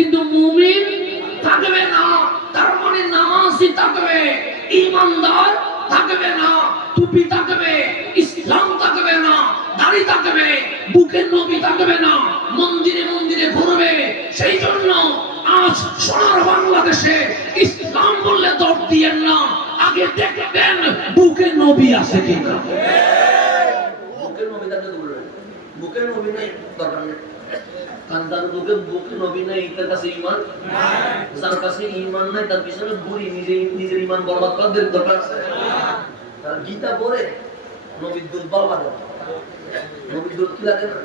কিন্তু মুমিন থাকবে না, তার মানে নামাজি থাকবে, ঈমানদার থাকবে না, টুপি থাকবে, ইসলাম থাকবে না, দাড়ি থাকবে, বুকে নবী থাকবে না, মন্দিরে মন্দিরে ঘুরবে। সেই জন্য আজ সোনার বাংলাদেশে ইসলাম বললে দৌড় দিয়েন না, আগে দেখবেন বুকে নবী আছে কিনা। বুকে নবী থাকলে বলবেন, বুকে নবী নাই দরকার নেই। কান্দার বুকে নবী নাই, তার কাছে ঈমান নাই। যার কাছে ঈমান নাই তার পিছনে ঘুরি নিজের ঈমান বরবাদ করার দরকার আছে। তার গীতা পড়ে নবীর দুধ বরবাদ হয়, নবীর দুধ কি লাগে না?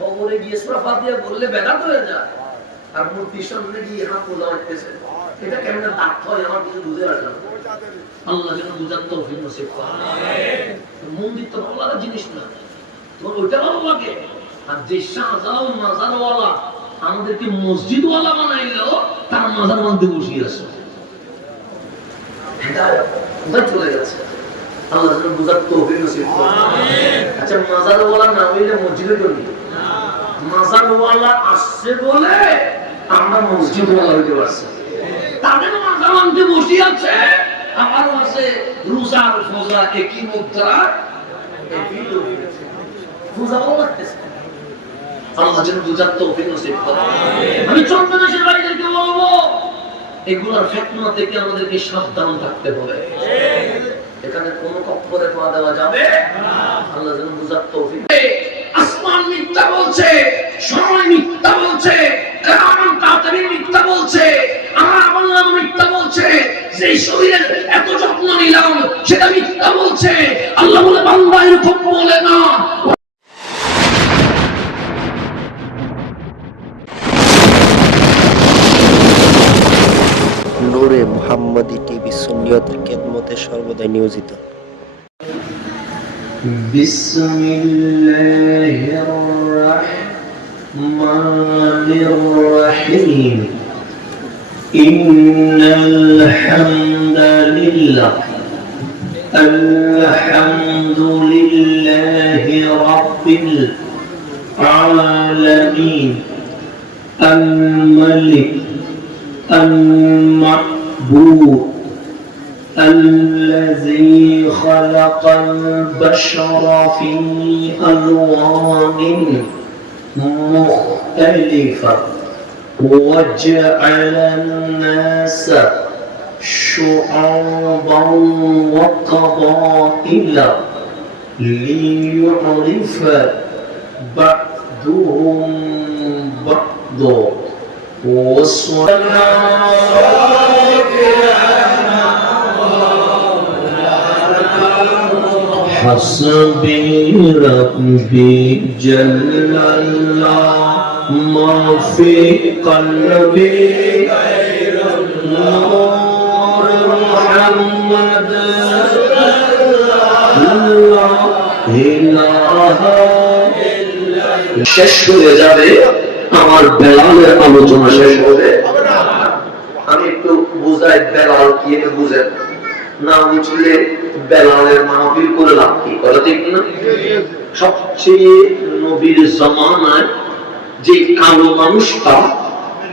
কবরে গিয়ে সূরা ফাতিহা বললে বেদাত হয়ে যায়, আর মূর্তির সামনে গিয়ে হাত তোলা হইতেছে। এটা কেমন দাঁত হয় আমার কিছু বুঝে আসে না। আল্লাহ যেন বুঝার তৌফিক নসিব করেন। আমিন। মন্দির তো ভালো লাগার জিনিস না, তোমার ওইটা ভালো লাগে। আর যে শাহজালাল মাজারওয়ালা আমাদেরকে মসজিদওয়ালা বানাইলো, তার মাজার মধ্যে বসিয়ে আছে। কোথায় চলে গেছে? আল্লাহ যেন বুঝার তৌফিক নসিব করেন। আমিন। আচ্ছা, মাজারওয়ালা না হইলে মসজিদে চলি না, মাজারওয়ালা আসছে বলে আমরা মসজিদওয়ালা হইতে পারছি। তাদের মাজার মধ্যে বসে আছে, আমার আছে রোজার ফোজা একই মুদ্রা, একই পূজা ভালো লাগতেছে। আল্লাহ যেন বুঝার তৌফিক নসিব করেন। আমি চন্দনেশ্বর ভাইদেরকে বলবো, এগুলোর ফিতনা থেকে আমাদেরকে সাবধান থাকতে হবে। এখানে কোন কপ্পরে পা দেওয়া যাবে না। আল্লাহ যেন বুঝার তৌফিক। আসমান মিথ্যা বলছে, সময় মিথ্যা বলছে, কিয়ামত কাতারি মিথ্যা বলছে, আমার আল্লাহ মিথ্যা বলছে, যে শরীরের এত যত্ন নিলাম সেটা মিথ্যা বলছে। আল্লাহ বলে বান্দা এরকম বলে না। নূরে মুহাম্মদী টিভি সুন্নিয়তের খেদমতে সর্বদাই নিয়োজিত। বিসমিল্লাহির রাহমানির রাহিম। ইন্নাল হামদালিল্লাহ আলহামদুলিল্লাহি রাব্বিল আলামিন আল মালিক المعبود الذي خلق البشر في ألوان مختلفة وجعل الناس شعوبا وقبائل ليعرف بعضهم بعضا حسبي ربي جل الله ما في قلبي غير نور محمد لا إله إلا শেষ হয়ে যাবে আমার বেলালের আলোচনা শেষ হবে। আমি একটু বুঝাই বেলাল কি বুঝেন না, বুঝলে বেলালের মাহফিল করে লাভ কি? কথা ঠিক না? সবচেয়ে নবীর জামানায় যে কালো মানুষটা,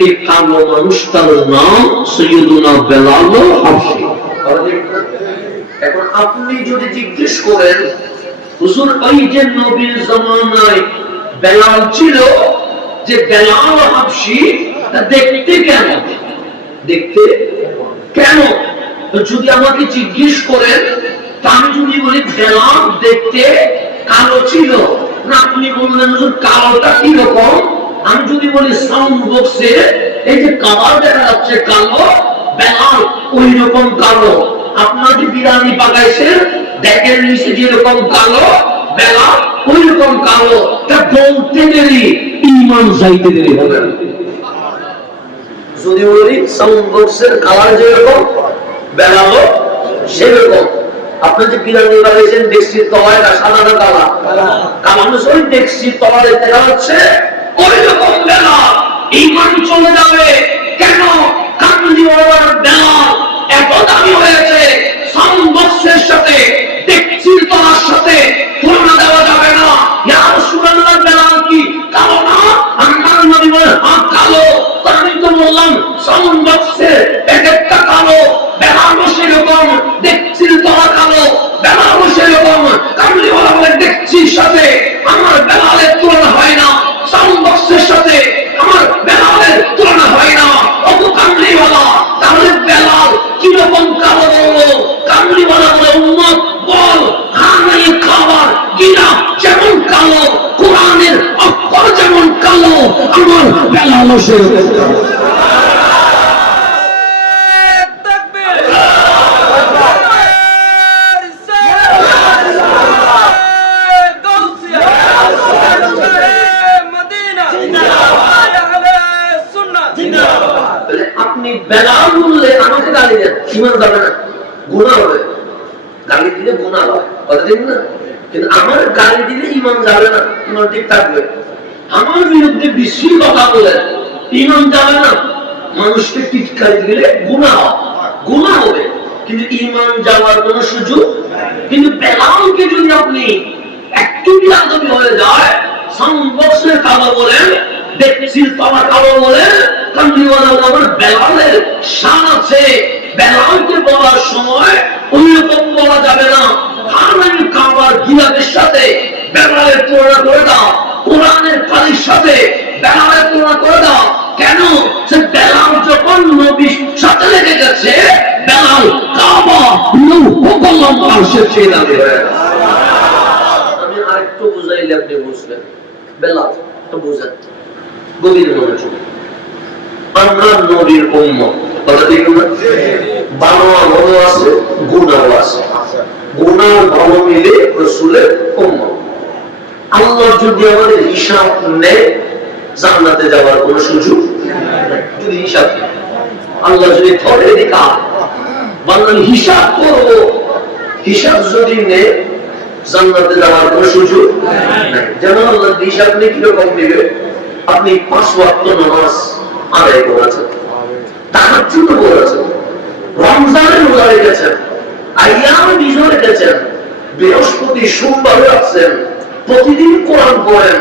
এই কালো মানুষটার নাম সৈয়দুনা বেলাল হাবশী। এখন আপনি যদি জিজ্ঞেস করেন হুজুর ওই যে নবীর জামানায় বেলাল ছিল, যে বেলাল হাবশী দেখতে কেন, দেখতে কেন যদি আমাকে জিজ্ঞেস করেন, তা আমি যদি বলি বেলাল দেখতে কালো ছিল, না আপনি বললেন হুজুর কালোটা কি রকম, আমি যদি বলি সাউন্ড বক্সে এই যে কালার দেখা যাচ্ছে কালো, বেলাল ওই রকম কালো। আপনার যে বিরিয়ানি পাকাইছে দেখেন নিচে যেরকম কালো, বেলাল ওই রকম কালো। তা বলতে দেরি ঈমান যাইতে দেরি হবে না। যদি বলি সাউন্ড বক্সের কালার যেরকম বেলাল সেরকম, আপনি যে বিরিয়ানি পাকাইছেন দেখছি তলায় সাদা না কালা, কালার ওই দেখছি তলায় দেখা যাচ্ছে ওই রকম বেলাল। ঈমান চলে যাবে কেন? কামলি ওয়ার বেলাল এত দামি হয়েছে, সাউন্ড বক্সের সাথে দেখছির তলার সাথে তুলনা দেওয়া যাবে না। ইয়া রাসূলুল্লাহ বেলাল কি কালো না? আমার নবী বলেন হ্যাঁ কালো। তাহলে সাউন্ড বক্সে এক একটা কালো, বেলালও সেরকম, দেখছির তলা কালো, বেলালও সেরকম। কামলিওয়ালা বলে দেখছির সাথে আমার বেলালের তুলনা হয় না, সাউন্ড বক্সের সাথে আমার বেলালের তুলনা হয় না। অত কামলিওয়ালা, তাহলে বেলাল কিরকম কালো বললো? কামলিওয়ালা বলে উম্মত বল, খানায় খাবার গিরা যেমন কালো, কোরআনের অক্ষর যেমন কালো, আমার বেলালও সেরকম কালো। আপনি বেলাল বললে আমাকে গালি দেন, ইমান যাবে না, গুনাহ হবে। গালি দিলে গুনাহ হয়, কথা ঠিক না? কিন্তু আমার গালি দিলে ইমান যাবে না, ইমান ঠিক থাকবে। আমার বিরুদ্ধে বেশি কথা বলে ইমান যাবে না, মানুষকে টিটকারি দিলে গুনাহ গুনাহ হবে, কিন্তু ইমান যাওয়ার কোনো সুযোগ। কিন্তু বেলালকে যদি আপনি একটু বিরাদবি হয়ে যায়, সাউন্ড বক্সের কালো বলেন, দেখছির তলা কালো বলেন, কামলিওয়ালা আমার বেলালের শান আছে। বেলালকে বলার সময় ওইরকম বলা যাবে না, খানায় খাবার গিলাপের সাথে বেলালের তুলনা করে দাও, কোরআনের পানির সাথে বেলালের তুলনা করে দাও। কেন? সে বেলাল যখন নবীর সাথে লেগে গেছে, বেলাল কাবা লৌহ কলম আরশের চেয়ে দামি হয়ে গেছে। আমি আরেকটু বুঝাইলে আপনি বুঝবেন। বেলাল তো বুঝেন, গভীর মনোযোগ। আমরা নবীর উম্মত, কথা ঠিক না? ভালো ভালো আছে, গুনাহ আছে, গুনাহ ভালো মিলে রাসূলের উম্মত। আল্লাহ যদি আমাদের হিসাব নেয়, জান্নাতে যাওয়ার কোনো সুযোগ নেই। যদি হিসাব নেয়, আল্লাহ যদি ধরে দিকা বাংলা হিসাব করব, হিসাব যদি নেয়, জান্নাতে যাওয়ার কোনো সুযোগ নেই। যেমন আল্লাহ হিসাব নিয়ে কিরকম নেবে? আপনি 5 ওয়াক্ত নামাজ আদায় করেছেন, তাহাজ্জুদ করেছেন, রমজানের রোজা রেখেছেন, আইয়াম বিজয় রেখেছেন, বৃহস্পতি সোমবার রাখছেন, প্রতিদিন কোরআন পড়েন,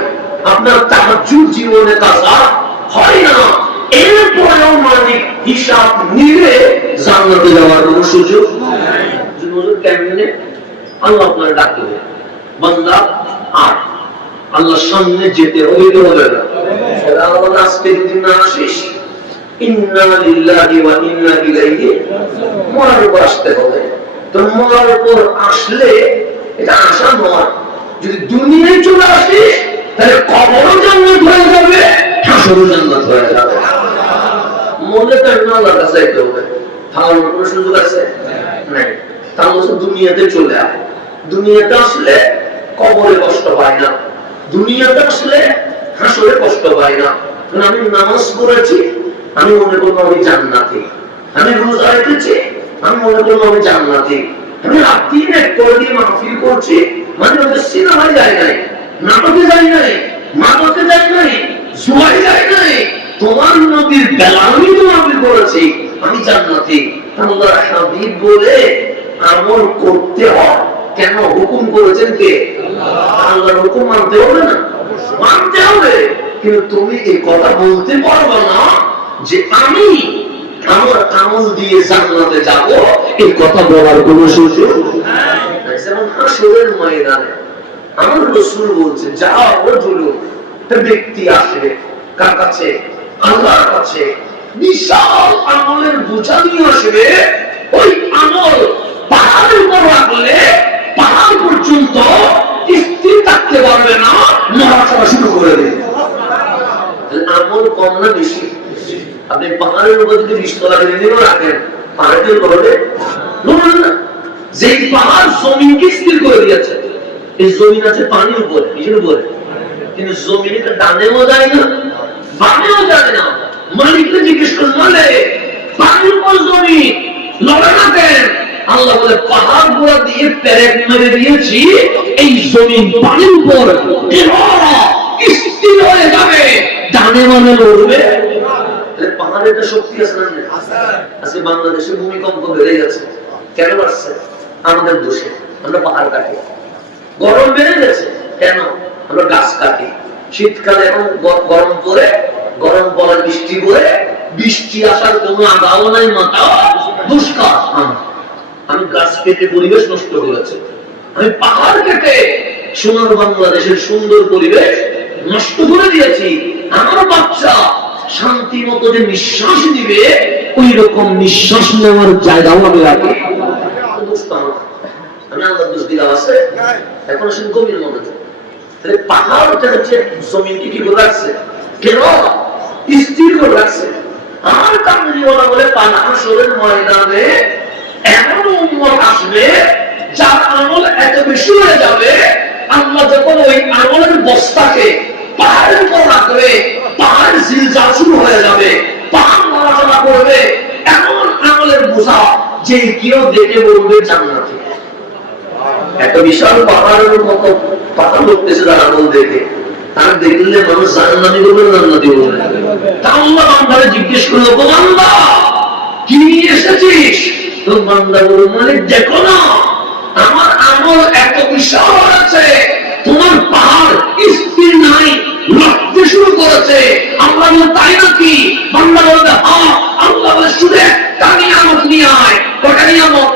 আপনার তাহাজ্জুদ জীবনে কাজা হয় না, এরপরেও মালিক হিসাব নিলে জান্নাতে যাওয়ার কোনো সুযোগ নেই। কেমনে? আল্লাহ আপনার ডাকবে, বান্দা আর আল্লাহর সামনে যেতে হবে না। আল্লাহ আজকে যদি না আসিস, ইন্না লিল্লাহি ওয়া ইন্না ইলাইহি মরার উপর আসতে হবে। তো মরার উপর আসলে এটা আশা নয়, যদি দুনিয়ায় চলে আসিস তাহলে কবরও জান্নাত হয়ে যাবে, হাসরও জান্নাত হয়ে যাবে। মনে তো আল্লাহর কাছে যেতে হবে, তাহলে কোনো সুযোগ আছে নাই। তাহলে দুনিয়াতে চলে আয়, দুনিয়াতে আসলে কবরে কষ্ট পায় না, দুনিয়াতে আসলে হাসরে কষ্ট পায় না। আমি নামাজ পড়েছি, আমি মনে করবো আমি জান্নাতি, আমি রোজা রেখেছি, আমি মনে করবো আমি জান্নাতি, আমি রাত্রি এক করে দিয়ে মাহফিল করছি, মানে ওদের সিনেমায় যায় নাই, নাটকে যায় নাই, মাদকে যায় নাই, জুয়ায় যায় নাই, তোমার নবীর বেলামি তো আমি করেছি, আমি জান্নাতি। আল্লাহর হাবিব বলে আমল করতে হয়। কেন? হুকুম করেছেন কে? আল্লাহর হুকুম মানতে হবে না? মানতে হবে। কিন্তু তুমি এই কথা বলতে পারবে না যে আমি আমার আমল দিয়ে জান্নাতে যাব, এই কথা বলার কোনো সুযোগ নাই। যেমন হাসরের ময়দানে আমার রাসূল বলছে, যাও জুলুম, একটা ব্যক্তি আসবে কার কাছে? আল্লাহর কাছে। বিশাল আমলের বোঝা নিয়ে আসবে, ওই আমল পাহাড়ের উপর রাখলে পাহাড় পর্যন্ত স্থির থাকতে পারবে না, নড়াচড়া শুরু করে দেবে। আমল কম না বেশি? আপনি পাহাড়ের উপর যদি 20 তলা বিল্ডিংও রাখেন, পাহাড়ে করবে না। যে পাহাড় জমিনকে স্থির করে দিয়েছে, এই জমিন আছে পানির উপরে, কিসের উপরে? কিন্তু জমিনে ডানেও যায় না, বামেও যায় না। মালিককে জিজ্ঞেস করল, মালিক পানির উপর জমিন লড়ে না কেন? আল্লাহ বলে, পাহাড় গুলা দিয়ে পেরেক মেরে দিয়েছি, এই জমিন পানির উপর স্থির হয়ে যাবে, ডানে মানে লড়বে। পাহাড়ের একটা শক্তি আছে না? আজকে বাংলাদেশে ভূমিকম্প বেড়ে গেছে। কেন বাড়ছে? আমাদের দোষে। আমরা পাহাড় কাটি। গরম বেড়ে গেছে কেন? আমরা গাছ কাটি। শীতকালে এখন গরম পড়ে, গরম পড়ে বৃষ্টি পড়ে, বৃষ্টি বৃষ্টি আসার কোনো আগাও নাই, মাথাও দুষ্কার। আমি গাছ কেটে পরিবেশ নষ্ট করেছি, আমি পাহাড় কেটে সোনার বাংলাদেশের সুন্দর পরিবেশ নষ্ট করে দিয়েছি। আমার বাচ্চা শান্তি মতো যে নিঃশ্বাস নিবে, ওই রকম নিঃশ্বাস নেওয়ার জায়গাও আমি রাখি। আমি আল্লাহ দোষ দিলাম আছে? এখন আসলে গভীর মনোযোগ। তাহলে পাহাড়টা হচ্ছে জমিনকে কি করে রাখছে? কেন স্থির করে রাখছে? আর কামড়িওয়ালা বলে হাসরের ময়দানে এমন উম্মত আসবে যার আমল এত বেশি হয়ে যাবে, আল্লাহ যখন ওই আমলের বস্তাকে পাহাড়ের উপর রাখবে, পাহাড় জিলজাল শুরু হয়ে যাবে, পাহাড় নড়াচড়া করবে, এমন আমলের বোঝা যে কেউ দেখে বলবে জান্নাতি। এত বিশাল পাহাড়ের মতো পাহাড় উঠতেছে তার আমল দেখে, তার দেখলে মানুষ জান্নাতি বলবে, জান্নাতি বলবে। তা আল্লাহ বান্দারে জিজ্ঞেস করলো, ও বান্দা কি নিয়ে এসেছিস? তো বান্দা বলল, মালিক দেখো না আমার আমল এত বিশাল আছে, তোমার পাহাড় স্থির নাই, লড়তে শুরু করেছে। আল্লাহ বলে, তাই নাকি? বান্দা বলবে, হ্যাঁ। আল্লাহ বলে, শুধু একটা নিয়ামত নিয়ে আয়। কটা নিয়ামত?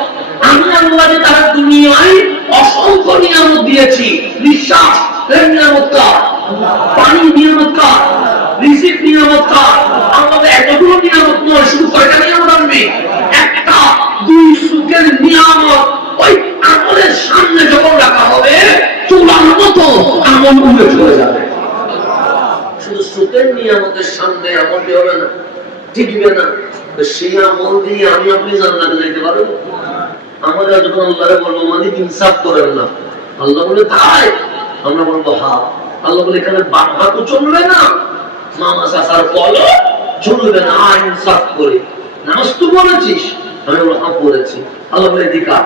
আমি আল্লাহ যে তারা দুনিয়ায় অসংখ্য নিয়ামত দিয়েছি। নিঃশ্বাস নিয়ামত কার? পানি নিয়ামত কার? রিজিক নিয়ামত কার? আমাদের এতগুলো নিয়ামত নয়, শুধু কয়টা নিয়ামত আনবি? একটা, দুই সুখের নিয়ামত ওই আমলের সামনে যখন রাখা হবে, চুলার মতো আমল উড়ে চলে যাবে। শুধু সুখের নিয়ামতের সামনে আমল কি হবে না? টিকবে না। সেই আমল দিয়ে আমি আপনি জান্নাতে যেতে পারবো? আমরা যখন আল্লাহরে বলবো, মালিক ইনসাফ করেন না, আল্লাহ বলে তাই? আমরা বলবো হ্যাঁ। আল্লাহ বলে, এখানে বাবা তো চলবে না, মামা চাচার কলও চলবে না, ইনসাফ করে। নামাজ তো পড়েছিস? আমি বলবো হ্যাঁ পড়েছি। আল্লাহ বলে, দিকা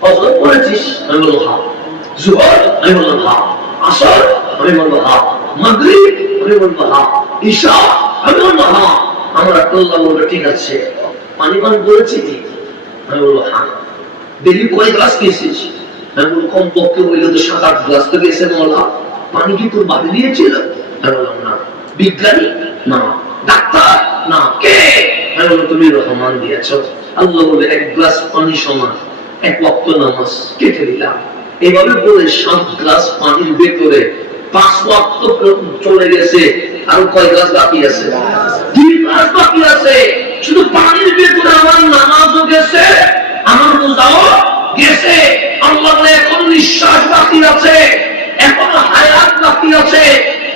ফজর পড়েছিস? আমি বলবো হ্যাঁ। জোহর? আমি বললাম হ্যাঁ। আসর? আমি বলবো হ্যাঁ। মাগরিব? আমি বলবো হ্যাঁ। ঈশা? আমি বলবো হ্যাঁ। আমরা আল্লাহ বলবো, ঠিক আছে। পানি পান করেছি কি? আমি বলবো হ্যাঁ। ডেলি কয় গ্লাস খেয়েছিস? আমি বলবো কমপক্ষে হইলে তো 7-8 গ্লাস তো খেয়েছে মৌলা। পানি কি তোর বাড়ি দিয়েছিল? আমি বললাম না। বিজ্ঞানী? না। ডাক্তার? না। কে? আমি বললাম তুমি রহমান দিয়েছ। আল্লাহ বলে, 1 গ্লাস পানি সমান 1 ওয়াক্ত নামাজ কেটে দিলাম। এভাবে বলে 7 গ্লাস পানির ভেতরে 5 ওয়াক্ত চলে গেছে। আর কয় গ্লাস বাকি আছে? 2 গ্লাস বাকি আছে। শুধু পানির ভেতরে আমার নামাজও গেছে, আমার রোজাও গেছে। আল্লাহ বলে, এখন নিঃশ্বাস বাকি আছে, এখন হায়াত বাকি আছে,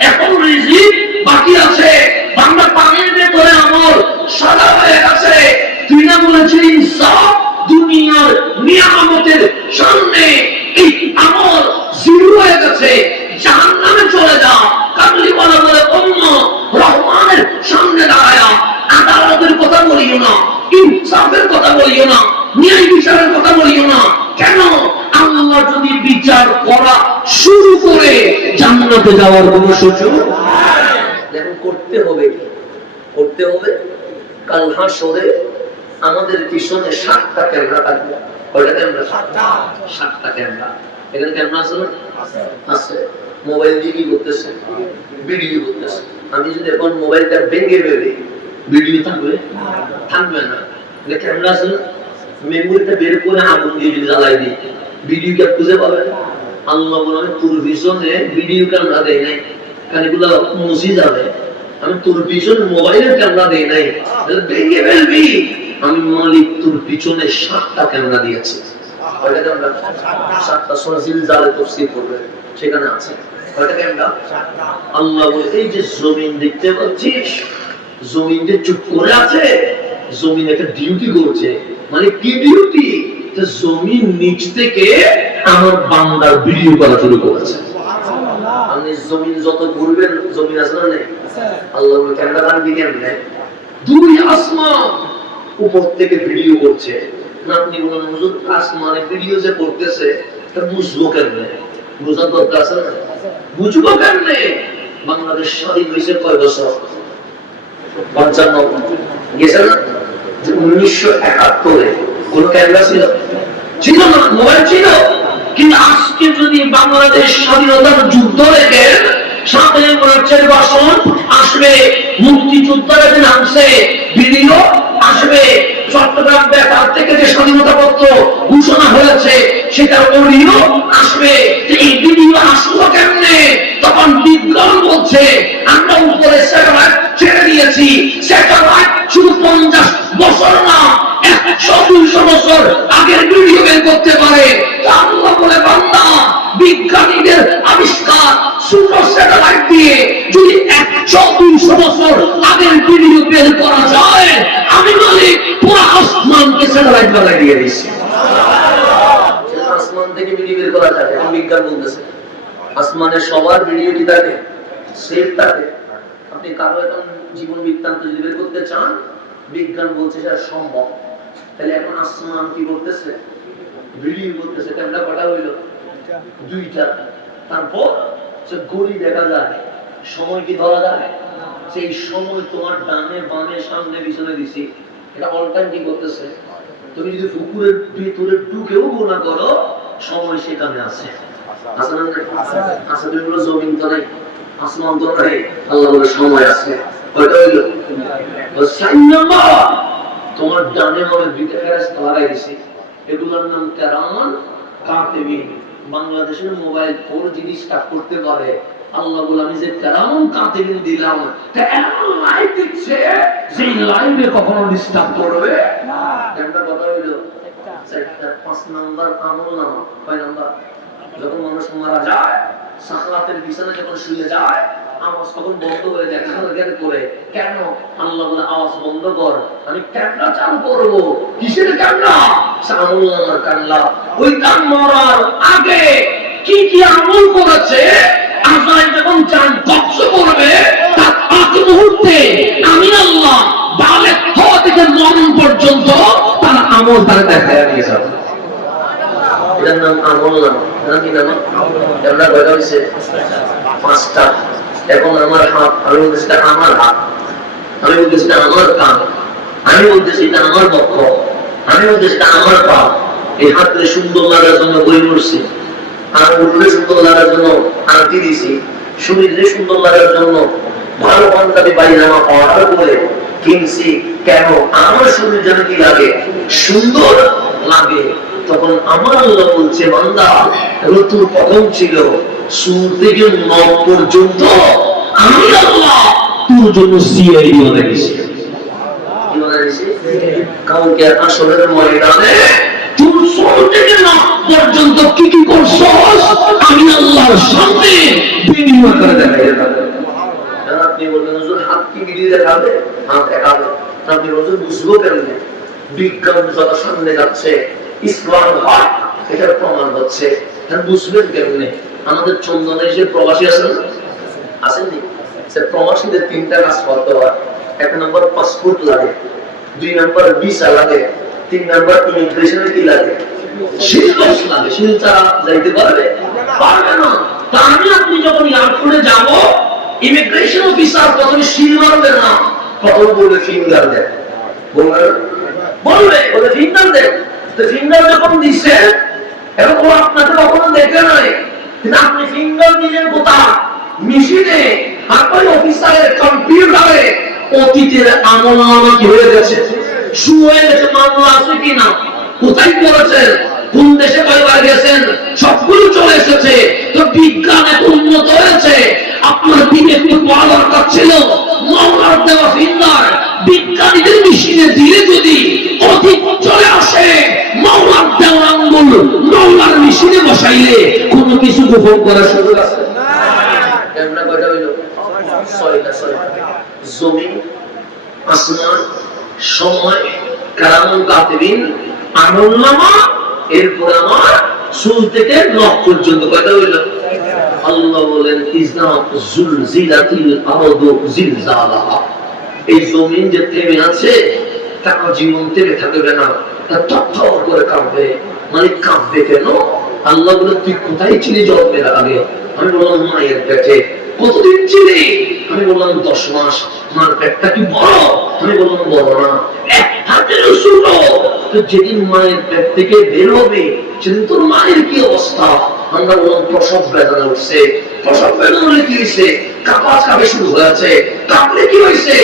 এখন রিজিক বাকি আছে। বান্দা পানির ভেতরে আমল সাদা হয়ে গেছে। তুই না বলেছিস ইনসাফ? দুনিয়ার নিয়ামতের সামনে এই আমল জিরো হয়ে গেছে, জাহান্নামে চলে যা। কামলিওয়ালা বলে, অন্য রহমানের সামনে দাঁড়ায়া আদালতের কথা বলিও না, ইনসাফের কথা বলিও না, ন্যায় বিচারের কথা বলিও না। কেন? আল্লাহ যদি বিচার করা শুরু করে জান্নাতে যাওয়ার কোন সুযোগ দেখুন। করতে হবে, করতে হবে। কাল হাসরে আমাদের পিছনে 7টা ক্যামেরা থাকবে। কয়টা ক্যামেরা? 7টা ক্যামেরা। এখানে ক্যামেরা আছে না? আছে। মোবাইল দিয়ে কি করতেছে? ভিডিও করতেছে। আমি যদি এখন মোবাইলটা ভেঙে ফেলি, ভিডিও থাকবে? থাকবে না। ক্যামেরা আছে না? মেমোরিটা বের করে আগুন দিয়ে যদি জ্বালাই দিই, ভিডিও কে খুঁজে পাবে? আল্লাহ বলে, তোর পিছনে ভিডিও ক্যামেরা দেয় নাই, কারণ এগুলো মুছে যাবে। আমি তোর পিছনে মোবাইলের ক্যামেরা দেই নাই, ভেঙে ফেলবি। আমি মালিক তোর পিছনে 7টা ক্যামেরা দিয়েছি। কয়টা ক্যামেরা? 7টা। সরাসরি জালে তফসির করবে, সেখানে আছে কয়টা ক্যামেরা? 7টা। আল্লাহ বলে, এই যে জমিন দেখতে পাচ্ছিস, জমিন যে চুপ করে আছে, জমিন একটা ডিউটি করছে। মানে কি ডিউটি? জমিন নিচ থেকে আমার বান্দার ভিডিও করা শুরু করেছে। আপনি জমিন যত ঘুরবেন, জমিন আছে না নেই? আল্লাহ বলে, ক্যামেরা বানবি কেমনে? 2 আসমান উপর থেকে ভিডিও করছে। আপনি বলেন, হুজুর আসমানে ভিডিও যে করতেছে, এটা বুঝবো কেমনে? বুঝার দরকার আছে না? বুঝবো কেমনে? বাংলাদেশ স্বাধীন হয়েছে কয় বছর? 55 গেছে না? 1971 কোন ক্যামেরা ছিল? ছিল না। মোবাইল ছিল, কিন্তু আজকে যদি বাংলাদেশ স্বাধীনতার যুদ্ধ রেখে সামনে আসবে, মুক্তিযোদ্ধারা নামছে, চট্টগ্রাম বেতার থেকে যে স্বাধীনতা পত্র ঘোষণা হয়েছে সেটা অডিও আসবে, এই ভিডিও আসলো কেমনে? তখন বিজ্ঞান বলছে আমরা উপরে স্যাটেলাইট ছেড়ে দিয়েছি, স্যাটেলাইট শুধু 50 বছর না 100-200 বছর আগের ভিডিও বের করতে পারে। আল্লাহ বলে বান্দা বিজ্ঞানীদের আবিষ্কার সুপার স্যাটেলাইট দিয়ে যদি 100-200 বছর আগের ভিডিও বের করা যায়, আমি মালিক পুরো আসমানকে স্যাটেলাইট বানাই দিয়ে দিচ্ছি। আসমান থেকে ভিডিও বের করা যায়, এখন বিজ্ঞান বলতেছে আসমানে সবার ভিডিও কি থাকে, সেভ থাকে। আপনি কারো এখন জীবন বৃত্তান্ত যদি বের করতে চান, বিজ্ঞান বলছে সেটা সম্ভব। তাহলে এখন আসমান কি করতেছে, ভিডিও করতেছে। ক্যামেরা কটা হইল, 2টা। তারপর সে ঘড়ি দেখা যায়, সময় কি ধরা যায়? সেই সময় তোমার ডানে বামে সামনে পিছনে দিছি, এটা অল টাইম কি করতেছে। তুমি যদি পুকুরের ভিতরে ঢুকেও গোনা করো, সময় সেখানে আছে। আসমান আচ্ছা তুমি বলো জমিন তো নাই, আসমান তো নাই, আল্লাহ বলে সময় আছে। কয়টা হইল? 4 নম্বর। তোমার ডানে বামে 2টা ফেরেশতা লাগাই দিছি, এগুলোর নাম কিরামান কাতিবিন। বাংলাদেশের মোবাইল 4G স্টার্ট করতে পারে। আল্লাহ বলে আমি যে কিরামান কাতিবিন দিলাম, তা এমন লাইভ দিচ্ছে যে লাইভে কখনো ডিস্টার্ব করবে না। একটা কথা হইলো 5 নাম্বার আমলনামা। কয় নাম্বার? যখন মানুষ মারা যায়, সাকরাতের বিছানায় যখন শুয়ে যায়, আওয়াজ তখন বন্ধ হয়ে যায়। করে কেন? আল্লাহ বলে আওয়াজ বন্ধ কর, আমি ক্যামেরা চালু করব। কিসের ক্যামেরা? আমলনামার ক্যামেরা। ওই কান মরার আগে কি কি আমল করেছে, আজরাইল যখন জান ধ্বংস করবে, তার আগ মুহূর্তে আমি আল্লাহ বালেগ হওয়া থেকে মরণ পর্যন্ত তার আমল তারা দেখায় দিয়ে যাবে। এটার নাম আমলনামা। কি নাম? ক্যামেরা কয়টা হয়েছে? 5টা। এখন আমার হাত, আমি বলতেছি এটা আমার হাত, আমি বলতেছি এটা আমার কান, আমি বলতেছি এটা আমার বক্ষ, আমি বলতেছি এটা আমার পা। এই হাতকে সুন্দর লাগার জন্য বই পড়ছি, আঙুলকে সুন্দর লাগার জন্য আংটি দিছি, শরীরে সুন্দর লাগার জন্য ভালো পাঞ্জাবি বাইজামা অর্ডার করে কিনছি। কেন? আমার শরীর যেন কি লাগে, সুন্দর লাগে। তখন আমার আল্লাহ বলছে বান্দা, এগুলো তোর প্রথম ছিল, সুর থেকে নখ পর্যন্ত আমি আল্লাহ তোর জন্য সিআইডি বানিয়েছি। কি বানিয়েছি? কালকে আসরের ময়দানে তুই সুর থেকে নখ পর্যন্ত কি কি করছস, আমি আল্লাহর সামনে ভিডিও করে দেখাই দেব। আপনি বলবেন হুজুর হাত কি ভিডিও দেখাবে? হাত দেখাবে। আপনি হুজুর বুঝবো কেমনে? বিজ্ঞান যত সামনে যাচ্ছে, ইসলাম হক এটার প্রমাণ হচ্ছে, বুঝবেন কেমনে? আমাদের চন্দনে যে প্রবাসী আছেন, আসেননি? সে প্রবাসীদের 3টা কাজ করতে হয়। 1 নম্বর পাসপোর্ট লাগে, 2 নম্বর ভিসা লাগে, 3 নম্বর ইমিগ্রেশনের কি লাগে, সিল লাগে। সিল ছাড়া যাইতে পারবে না। তা আমি আপনি যখন এয়ারপোর্টে যাব, ইমিগ্রেশন অফিসার প্রথমে সিল মারবে না, প্রথমে বলবে ফিঙ্গার দেন। বলবে ফিঙ্গার দেন। তো ফিঙ্গার যখন দিচ্ছে, এরকম আপনাকে কখনো দেখে নাই, কিন্তু আপনি ফিঙ্গার দিলেন কোথায়? মেশিনে। আর ওই অফিসারের কম্পিউটারে অতীতের আমলনামা কি হয়ে গেছে, শুয়ে গেছে, মামলা আছে কিনা, কোথায় করেছেন, কোন দেশে কয়বার গেছেন, সবগুলো চলে এসেছে। তো বিজ্ঞান এত উন্নত হয়েছে, আপনার দিকে একটু পড়া দরকার ছিল। মামলার দেওয়া ফিঙ্গার বিজ্ঞানীদের মেশিনে দিলে যদি অতীত চলে আসে, মামলার দেওয়া আঙ্গুল মামলার মেশিনে বসাইলে কোনো কিছু গোপন করার সুযোগ আছে না। ক্যামেরা কয়টা হইল? 6টা। জমিন, আসমান, সময়, কিরামান কাতিবিন, আমলনামা, এরপর আমার চুল থেকে নখ পর্যন্ত। কয়টা হইল? আল্লাহ বলেন ইজা জুলজিলাতিল আরদু জিলজালাহা। এই জমিন যে থেমে আছে, তার জীবন থেমে থাকবে না, তা থরথর করে কাঁপবে। মানে কাঁপবে কেন? আল্লাহ বলে তুই কোথায় ছিলি জন্মের আগে? আমি বললাম মায়ের পেটে। কতদিন ছিলি? আমি বললাম 10 মাস। মার পেটটা কি বড়? আমি বললাম বড় না, 1 হাতেরও ছোট। তো যেদিন মায়ের পেট থেকে বের হবে, সেদিন তোর মায়ের কি অবস্থা? আমরা বললাম প্রসব বেদনা উঠছে। প্রসব বেদনা কি হয়েছে? কাঁপা কাঁপে শুরু হয়েছে। কাঁপলে কি হয়েছে?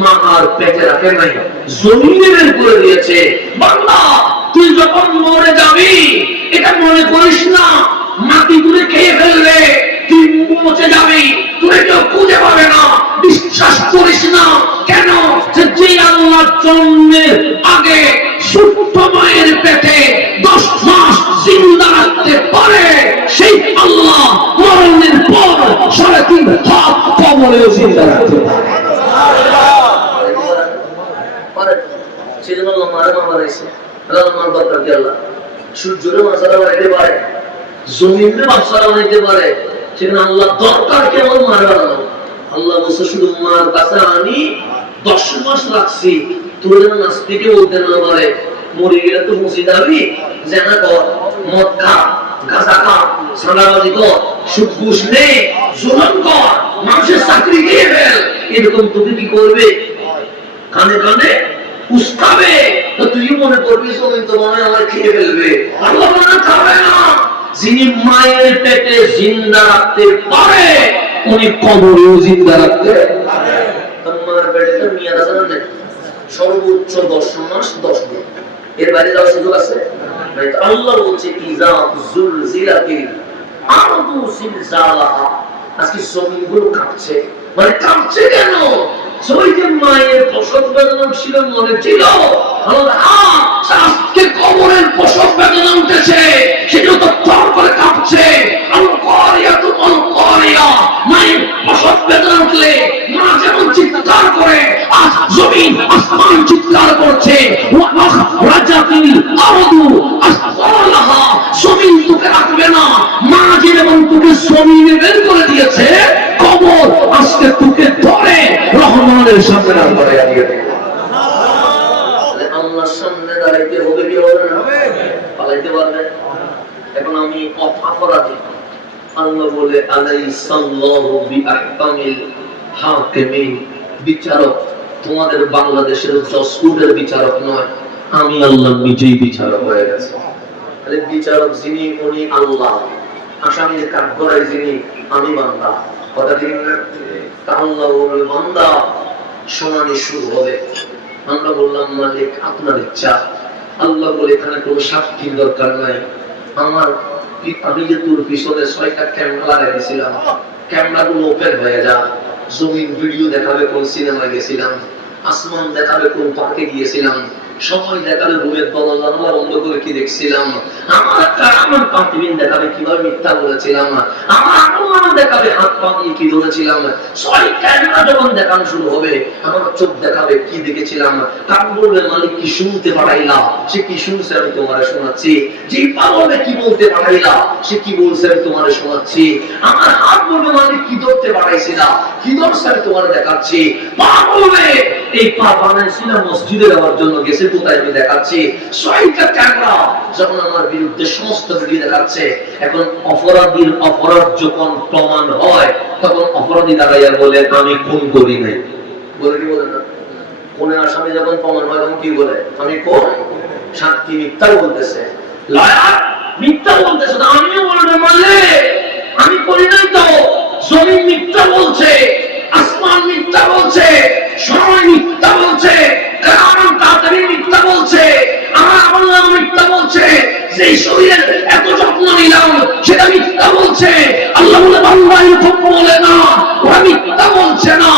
মা আর পেটে রাখে নাই, জমিনে বের করে দিয়েছে। বান্দা তুই যখন মরে যাবি এটা মনে করিস না মাটি তুলে খেয়ে ফেললে তুই পৌঁছে যাবি, তুই কেউ খুঁজে পাবে না। বিশ্বাস করিস না। কেন? যে আল্লাহ জন্মের আগে সুপ্ত মায়ের পেটে 10 মাস জিন্দা রাখতে পারে, সেই আল্লাহ মরণের পর 3.5 হাত কবরেও জিন্দা রাখতে পারে। সেজন্য আল্লাহ মারে মা বানাইছে। আল্লাহ মার দরকার কি? আল্লাহ সূর্যরে মাসালা বানাইতে পারে, জমিনে মাসালা বানাইতে পারে, সেখানে আল্লাহ দরকার কেমন মার বানানো? আল্লাহ বলছে শুধু মার কাছে আমি 10 মাস রাখছি, তোর যেন নাস্তিকে বলতে না পারে মরে গেলে তো মুসি যাবি, জেনা কর, মদ খা, গাঁজা খা, সাদাবাজি কর, সুদ ঘুষ নে, জুলুম কর, মানুষের চাকরি খেয়ে ফেল, এরকম তোকে কি করবে? কানে কানে উস্কাবে। তো তুই মনে করবি জমিন তো মনে আমার খেয়ে ফেলবে। আল্লাহ মনে খাবে না। যিনি মায়ের পেটে জিন্দা রাখতে পারে উনি কবরেও জিন্দা রাখতে পারে। আমার পেটে তো মিয়া আছে না, সর্বোচ্চ 10 মাস 10 দিন, এর বাইরে যাওয়ার সুযোগ আছে? আল্লাহ বলছে ইজা জুলজিলাতিল আরদু জিলজালাহা। আজকে জমিনগুলো কাঁপছে। মানে কাঁপছে কেন? ওই যে মায়ের প্রসব বেদনা ছিল মনে ছিল, আজকে কবরের প্রসব বেদনা উঠেছে, সেটা তো থর করে কাঁপছে। মায়ের প্রসব বেদনা উঠলে মা যেমন চিৎকার করে, আজ জমিন আসমান চিৎকার করছে। জমিন তোকে রাখবে না। মা যেমন তোকে জমিনে বের করে দিয়েছে, কবর আজকে তোকে ধরে রহমানের সামনে দাঁড় দিয়ে দেবে। আল্লাহর সামনে দাঁড়াইতে হবে কি হবে না? পালাইতে পারবে? এখন আমি অপরাধী। আল্লাহ বলে আলাইসাল্লাহু বিআহকামিল হাকিমিন। বিচারক তোমাদের বাংলাদেশের জজকোর্টের বিচারক নয়, আমি আল্লাহ নিজেই বিচারক হয়ে গেছে। তাহলে বিচারক যিনি উনি আল্লাহ, আসামির কাঠগড়ায় যিনি আমি বান্দা। কথা ঠিক না? আল্লাহ বলবে বান্দা শুনানি শুরু হবে। আমরা বললাম মালিক আপনার ইচ্ছা। আল্লাহ বলে এখানে কোনো সাক্ষীর দরকার নাই। আমি যে তোর পিছনে 6টা ক্যামেরা লাগিয়েছিলাম, ক্যামেরাগুলো ওপেন হয়ে যা। জমিন ভিডিও দেখাবে কোন সিনেমায় গেছিলাম, আসমান দেখাবে কোন পার্কে গিয়েছিলাম, সময় দেখাবে রুমের দরজা বন্ধ করে কি দেখছিলাম, আমার পাতিবিন দেখাবে কিভাবে মিথ্যা বলেছিলাম, আমার দেখাবে হাত পা দিয়ে কি ধরেছিলাম। 6 ক্যামেরা যখন দেখানো শুরু হবে, আমার চোখ দেখাবে কি দেখেছিলাম। কান বলবে মালিক কি শুনতে পাঠাইলা, সে কি শুনছে আমি তোমারে শোনাচ্ছি। যে পা বলবে কি বলতে পাঠাইলা, সে কি বলছে আমি তোমারে শোনাচ্ছি। আমার হাত বলবে মালিক কি ধরতে পাঠাইছিলা, কি ধরছে আমি তোমারে দেখাচ্ছি। পা বলবে এই পা বানাইছিলাম মসজিদে যাওয়ার জন্য, গেছে কোথায় আমি দেখাচ্ছি। 6টা ক্যামেরা যখন আমার বিরুদ্ধে সমস্ত ভিডিও দেখাচ্ছে। এখন অপরাধীর অপরাধ যখন প্রমাণ হয়, তখন অপরাধী দাঁড়াইয়া বলে আমি খুন করি নাই। বলে কি বলে না? কোন আসামি যখন প্রমাণ হয় তখন কি বলে? আমি কোন? সাক্ষী মিথ্যা বলতেছে, লয়ার মিথ্যা বলতেছে। আমিও বলবে মানলে আমি করি নাই তো। জমিন মিথ্যা বলছে, আসমান মিথ্যা বলছে, সময় মিথ্যা বলছে, কারণ তাড়াতাড়ি মিথ্যা বলছে, আমার আল্লাহ মিথ্যা বলছে। সেই শরীরের এত যত্ন নিলাম সেটা মিথ্যা বলছে। আল্লাহ বলে বান্দা এরকম বলে না, ওরা মিথ্যা বলছে না।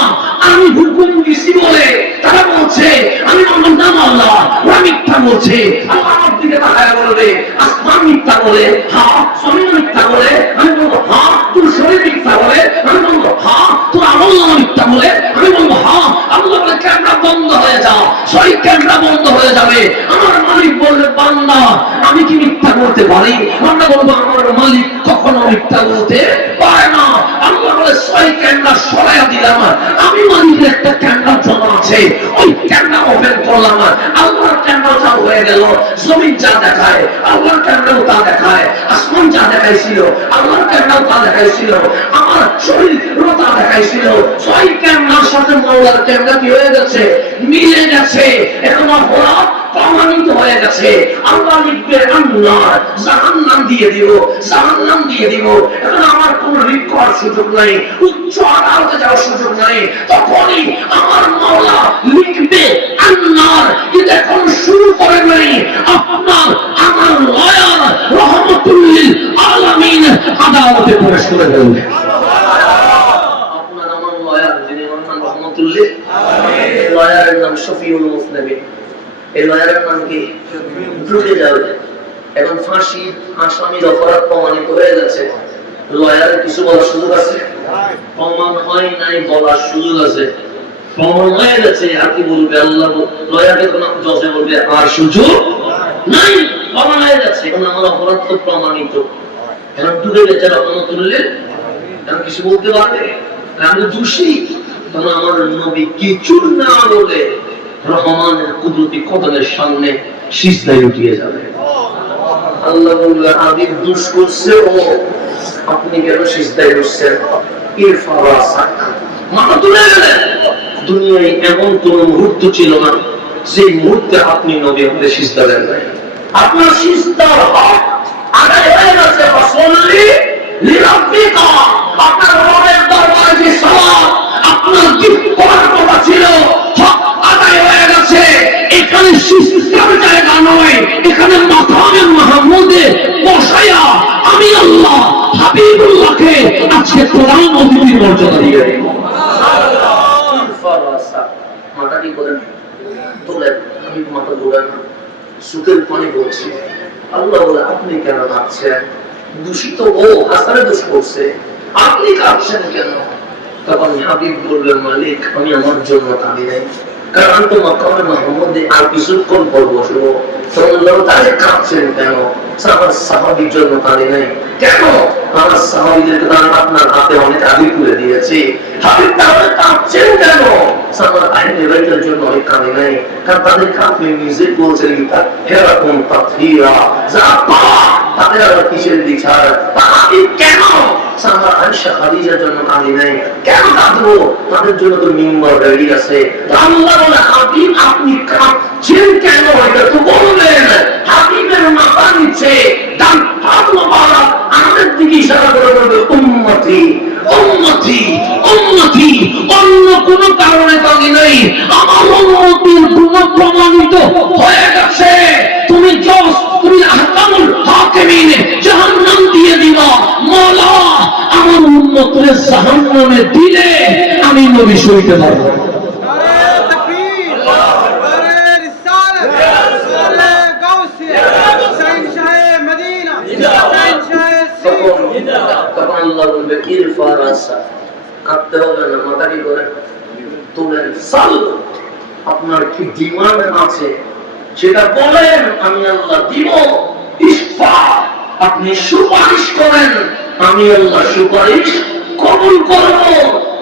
আমি হুকুম দিছি বলে তারা বলছে আমি আমার নাম আল্লাহ, ওরা মিথ্যা বলছে। আল্লাহ আমার দিকে তাকায় বলবে আসমান মিথ্যা বলে, হ্যাঁ জমিন মিথ্যা বলে। আমি বলবো হ্যাঁ তোর শরীর মিথ্যা বলে। আমি বলবো হ্যাঁ তোর আল্লাহ মিথ্যা বলে। আমি বলবো হ্যাঁ। আল্লাহ বলে ক্যামেরা বন্ধ হয়ে যাও, সরি ক্যামেরা বন্ধ হয়ে যাবে। আমার মালিক বলবে বান্দা আমি কি মিথ্যা বলতে পারি? আমরা বলবো আমার মালিক কখনো মিথ্যা বলতে পারে না। আল্লাহ বলে 6 ক্যামেরা সরাইয়া দিলাম, আমি মালিকের একটা ক্যামেরা জমা আছে, ওই ক্যামেরা ওপেন করলাম। আল্লাহর ক্যামেরা চালু হয়ে গেল। জমিন যা দেখায় আল্লাহর ক্যামেরাও তা দেখায়, আসমান যা দেখাইছিল আল্লাহর ক্যামেরাও তা দেখাইছিল, আমার শরীর তা দেখাইছিল। 6 ক্যামেরার সাথে মাওলার ক্যামেরা কি হয়ে গেছে? মিলে গেছে। এখন অপরাধ প্রমাণিত হয়ে গেছে। আল্লাহ লিখবে আন্নার, জাহান্নাম দিয়ে দিব, জাহান্নাম দিয়ে দিব। এখন আমার কোন রিক করার সুযোগ নাই, উচ্চ আদালতে যাওয়ার সুযোগ নাই। তখনই আমার মাওলা লিখবে আন্নার। কিন্তু এখন শুরু করে নাই। আপনার আমার লয়ার রহমতুল লিল আলামিন আদালতে প্রবেশ করে দেবে। আপনার আমার লয়ার, যিনি আমার রহমতুল লিল আলামিন, লয়ারের নাম শফিউল মুসলিমিন। এই লয়ারের নাম কি? ঢুকে যাবে। এখন ফাঁসি আসামির অপরাধ প্রমাণিত হয়ে যাচ্ছে, লয়ারের কিছু বলার সুযোগ আছে? প্রমাণ হয় নাই, বলার সুযোগ আছে। প্রমাণ হয়ে গেছে, আর কি বলবে? আল্লাহ লয়ারকে কোন জজে বলবে আর সুযোগ নাই, প্রমাণ হয়ে গেছে। এখন আমার অপরাধ তো প্রমাণিত, এখন ঢুকে গেছে রহমতুল্লাহ। এখন কিছু বলতে পারবে? আমি দোষী। তখন আমার নবী কিছু না বলে রহমানের কুদরতি কদমের সামনে সিজদায় উঠিয়ে যাবে। আল্লাহ বলবে আদি দোষ করছে ও, আপনি কেন সিজদায় বসছেন? ইরফা রাসাক, মাথা তুলে গেলেন। দুনিয়ায় এমন কোন মুহূর্ত ছিল না যে মুহূর্তে আপনি নবী হতে সিজদা দেন নাই। আপনার সিজদার হক আদায় হয়ে গেছে। রাসূলি লিরাব্বিকা, আপনার রবের দরবারে যে সালাত আপনার কি করার কথা ছিল, হক আদায় হয়ে গেছে। এখানে সিজদার জায়গা নয়, এখানে মাকামে মাহমুদে বসায়া আমি আল্লাহ হাবিবুল্লাহকে আজকে কোরআন অতিথির মর্যাদা দিয়ে দেব। মাথা কি করেন তোলেন, আমি মাথা ঘুরান, সুখের পানি বলছি। আল্লাহ বলে আপনি কেন কাঁদছেন? দূষিত ও, হাসানে দোষ করছে, আপনি কাঁদছেন কেন? তখন হাবিব বললেন মালিক আমি আমার জন্য কাঁদি নাই, কারণ তো মাকামে মাহমুদে আর কিছুক্ষণ পর বসবো। তখন তাহলে কাঁদছেন কেন? আমার সাহাবীর জন্য কাঁদি নাই। কেন? আমার সাহাবীদেরকে তো আপনার হাতে অনেক আগে তুলে দিয়েছি। হাবিব তাহলে কাঁদছেন কেন? আমার আইনের রাইটের জন্য অনেক কাঁদি নাই, কারণ তাদেরকে আপনি নিজে বলছেন হেরাকুম তাতহিরা, যা পাক তাদের আবার কিসের বিচার? হাবিব কেন? আমার আয়েশা খাদিজার জন্য কাঁদি নাই, কেন কাঁদবো? তাদের জন্য তো মিম্বার রেডি আছে। আল্লাহ বলে হাবিব আপনি কাঁদছেন কেন? এটা তো বলবেন। হাবিবের মাথা নিচে ডান হাত মোবারক আমাদের দিকে ইশারা করে বলবে উম্মতি উম্মতি উম্মতি। অন্য কোনো কারণে কাঁদি নাই, আমার উম্মতির গুণ প্রমাণিত হয়ে গেছে। তুমি জজ, তুমি আহকামুল হাকিমিন, জাহান্নাম দিয়ে দিবা। মাওলা আমার উম্মতকে জাহান্নামে দিলে আমি নবী সইতে পারবো। তখন আল্লাহ বলবে ইরফা রাসা, কাঁদতে হবে না, মাথা কি করে তুলেন। সাল, আপনার কি ডিমান্ড আছে সেটা বলেন, আমি আল্লাহ দিব। ইশফা, আপনি সুপারিশ করেন, আমি আল্লাহ সুপারিশ কবুল করব।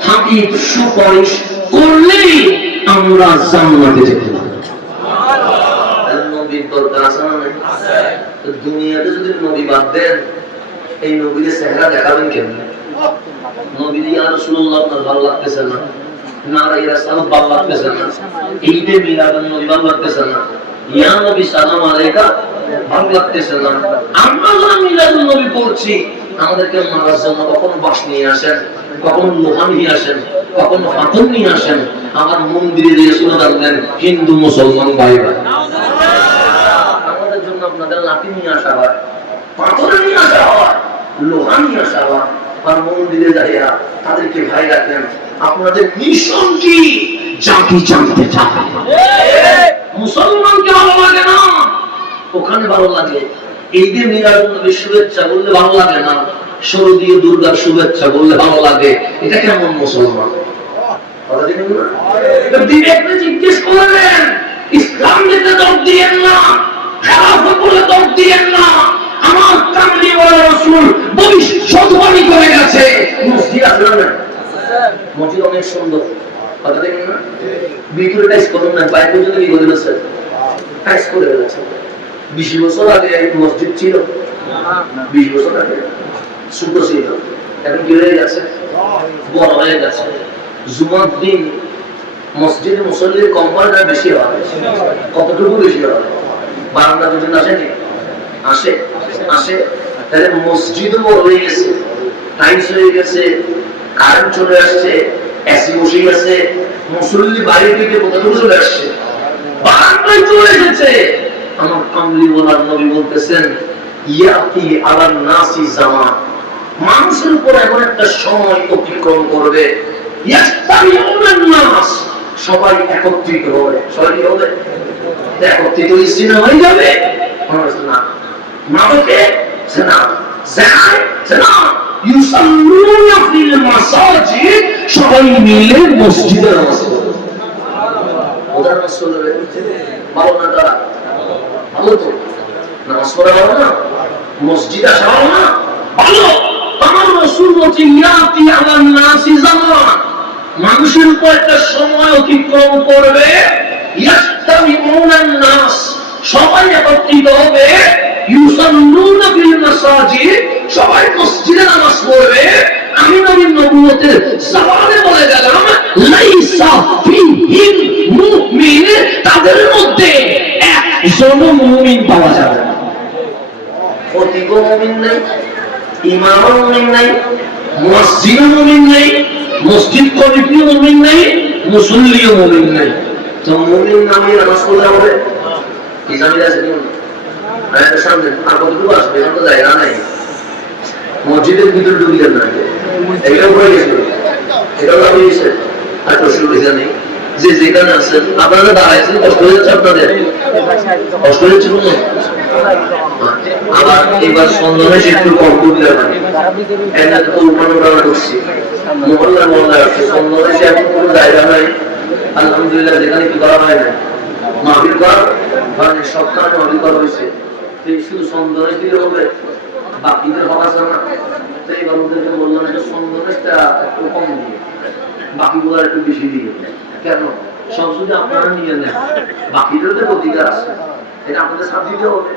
হাবিব সুপারিশ করলেই আমরা জান্নাতে যেতে পারব। নবীর দরকার আছে না? আছে। দুনিয়াতে যদি নবী বাদ দেন, এই নবীর চেহারা দেখাবেন কেমনে? নবী ইয়া রাসূলুল্লাহ আপনার ভালো লাগতেছে না, নারায়ে রাসালত ভালো লাগতেছে না, ঈদে মিলাদুন নবী ভালো লাগতেছে না, ইয়া নবী সালাম আলাইকা ভালো লাগতেছে না। আমরা যখন মিলাদুন নবী পড়ছি, আমাদেরকে মারার জন্য কখনো বাঁশ নিয়ে আসেন, কখনো লোহা নিয়ে আসেন, কখনো পাথর নিয়ে আসেন। আমার মন্দিরে দিয়ে স্লোগান দেন হিন্দু মুসলমান ভাই ভাই। আমাদের জন্য আপনাদের লাঠি নিয়ে আসা হয়, পাথর নিয়ে আসা হয়, লোহা নিয়ে আসা হয়, আর মন্দিরে যাইয়া তাদেরকে ভাই রাখেন। আপনাদের মিশন কি? জাতি জানতে চায়। মুসলমানকে ভালো লাগে না, ওখানে ভালো লাগে। ঈদে মিলাদুন নবীর শুভেচ্ছা বললে ভালো লাগে না, শারদীয় দুর্গার শুভেচ্ছা বললে ভালো লাগে। এটা কেমন মুসলমান? ডিরেক্টলি জিজ্ঞেস করলেন, ইসলাম দিতে দর দিয়েন না, খেলাফত বলে দর দিয়েন না। আমার কামলিওয়ালা রাসূল ভবিষ্যৎবাণী করে গেছে। মসজিদ আছে না? মসজিদ অনেক সুন্দর, কথা দেখেন না? ভিতরে টাইস করুন না, বাইরে পর্যন্ত কি করে গেছে? টাইস করে গেছে। 20 বছর আগে মসজিদ ছিল, 20 বছর আগে ছোট ছিল, এখন কি হয়ে গেছে? বড় হয়ে গেছে। জুমার দিন মসজিদে মুসল্লির কম হয় না বেশি হয়? কতটুকু বেশি হয়? বারান্দা পর্যন্ত আসেনি? আসে আসে। তাহলে মসজিদও বড় হয়ে গেছে, টাইলস হয়ে গেছে, কারেন্ট চলে আসছে, এসি বসে গেছে, মুসল্লি বাইরে থেকে কতটুকু চলে আসছে? বারান্দায় চলে এসেছে। আমার কামলিওয়ালার নবী বলতেছেন ইয়াতি আলান নাসি জামান, মানুষের উপর এমন একটা সময় অতিক্রম করবে ইয়াস্তামিউনান নাস, সবাই একত্রিত হবে। সবাই কি হবে? একত্রিত ইসিনা হয়ে যাবে না। মাদকে সেনা যায় সেনা ইউসাল্লুনা ফিল মাসাজিদ, সবাই মিলে মসজিদে নামাজ পড়বে। ওদের নামাজ পড়বে ভালো না? তারা ভালো তো নামাজ পড়া ভালো না? মসজিদ আসা ভালো না? ভালো। আমার রাসূল বলেছেন ইয়াতি আলান নাসি জামান, মানুষের উপর একটা সময় অতিক্রম করবে ইয়াস্তামিউনান নাস, সবাই একত্রিত হবে, ইউসাল্লুনা ফিল মাসাজিদ, সবাই মসজিদে নামাজ পড়বে। আমি নবীর নবুয়তের জামানে বলে গেলাম লাইসা ফিহিম মুমিন, তাদের মধ্যে একজনও মুমিন পাওয়া যাবে না। ফতিগো মুমিন নাই, ইমামও মুমিন নাই, মসজিদও মুমিন নাই, মসজিদ কমিটিও মুমিন নাই, মুসল্লিও মুমিন নাই। তো মুমিন নামে নামাজ পড়লে হবে কি? জামিল আছে কি? সামনে আর কতটুকু আসবে? এখন তো জায়গা নাই, মসজিদের ভিতরে ঢুকে যান না। এটাও পড়ে গেছিল, এটাও দাবি গেছে। আর প্রশ্ন বুঝা নেই যে যেখানে আছেন আপনারা দাঁড়াইছেন, কষ্ট হয়ে যাচ্ছে আপনাদের? কষ্ট হচ্ছে কোনো? আবার এবার সন্ধানে একটু কম করলে একটা তো উঠানো টানা করছি, মহল্লা মহল্লা আছে, সন্ধানে এখন কোনো জায়গা নাই। আলহামদুলিল্লাহ যেখানে কি করা হয় না, মাহফিল করা মানে সপ্তাহে মাহফিল করা হয়েছে। শুধু সন্ধানে দিলে হবে, বাকিদের হক আছে না? তো এবার ওদেরকে বললাম যে সন্ধানটা একটু কম দিয়ে, বাকিগুলো একটু বেশি দিয়ে। কেন? সব যদি আপনারা নিয়ে নেন, বাকিদের তো অধিকার আছে, এটা আপনাদের সাথ দিতে হবে।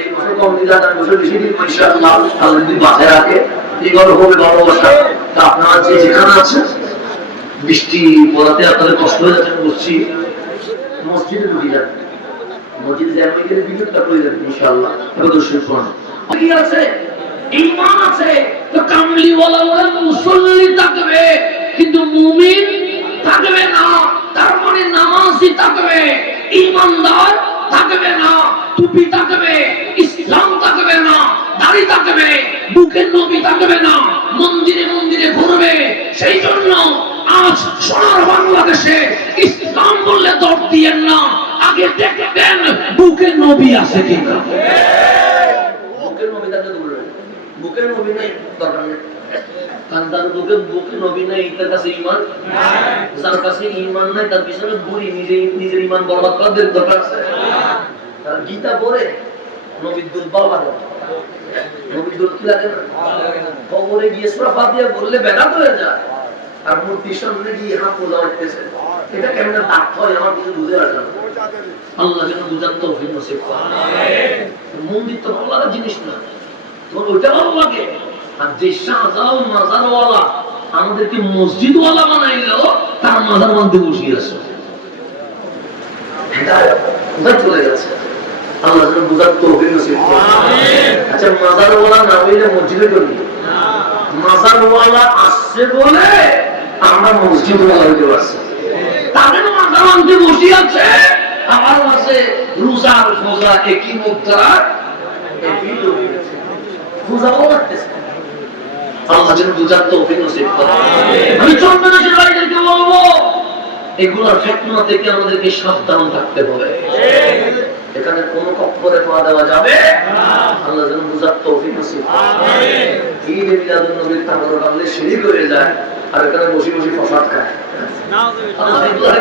এই বছর কম দিলে আগামী বছর বেশি দিন ইনশাআল্লাহ, আল্লাহ যদি বাঁচায় রাখে এইভাবে হবে ভালোবাসা। তা আপনারা যে যেখানে আছেন, বৃষ্টি পড়াতে আপনাদের কষ্ট হয়ে যাচ্ছে বুঝছি, মসজিদে ঢুকে যান, মসজিদে যাবেন গেলে বিদ্যুৎটা করে যাবেন ইনশাআল্লাহ। প্রদর্শন করুন কি আছে, ঈমান আছে, তো কামলিওয়ালা ওরা মুসল্লি থাকবে কিন্তু মুমিন থাকবে না। তার মানে নামাজি থাকবে, ঈমানদার থাকবে না, টুপি থাকবে, ইসলাম থাকবে না, দাড়ি থাকবে, বুকে নবী থাকবে না, মন্দিরে মন্দিরে ঘুরবে। সেই জন্য আজ সোনার বাংলাদেশে ইসলাম বললে দর দিয়েন না, আগে দেখবেন বুকে নবী আছে কিনা। বুকে নবী থাকলে বলবেন বুকে নবী নাই, দরকার নেই। কান্দার বুকে নবী নাই, তার কাছে ঈমান নাই। যার কাছে ঈমান নাই তার পিছনে ঘুরি নিজের ঈমান বরবাদ করার দরকার আছে? তার গীতা পড়ে নবীর দুর্বল লাগে, নবীর দুর্বল কি লাগে না? কবরে গিয়ে সূরা ফাতিহা বললে বেদাত হয়ে যায়, আর মূর্তির সামনে গিয়ে হাত তোলা হইতেছে। এটা কেমন দাঁত হয় আমার কিছু বুঝে আসে না। আল্লাহ যেন বুঝার তৌফিক নসিব করেন। মন্দির তো ভালো লাগার জিনিস না, তোমার ওইটা ভালো লাগে। আর যে শাহজাও মাজারওয়ালা আমাদেরকে মসজিদওয়ালা বানাইলো, তার মাজার মধ্যে বসিয়ে আছে, কোথায় চলে গেছে? আল্লাহ যেন বুঝার তৌফিক নসিব করেন। আচ্ছা, মাজারওয়ালা না হইলে মসজিদে করি? মাজারওয়ালা আসছে বলে আমরা মসজিদওয়ালা হইতে পারছি। তাদের মাজার মধ্যে বসে আছে, আমার কাছে রোজার ফোজা একই মুদ্রা, একই পূজাও লাগতেছে। আল্লাহ যেন বুঝার তৌফিক নসিব করেন। আমি চন্দনেশ্বর ভাইদেরকে বলবো, এগুলোর ফিতনা থেকে আমাদেরকে সাবধান থাকতে হবে। এখানে কোনো কপ্পরে পা দেওয়া যাবে না। আল্লাহ যেন বুঝার তৌফিক নসিব করেন। ঈদ মিলাদুন নবীর তাবরক আল্লাহ শিরিক হয়ে যায়, আর এখানে বসে বসে প্রসাদ খায়। আল্লাহ এগুলোর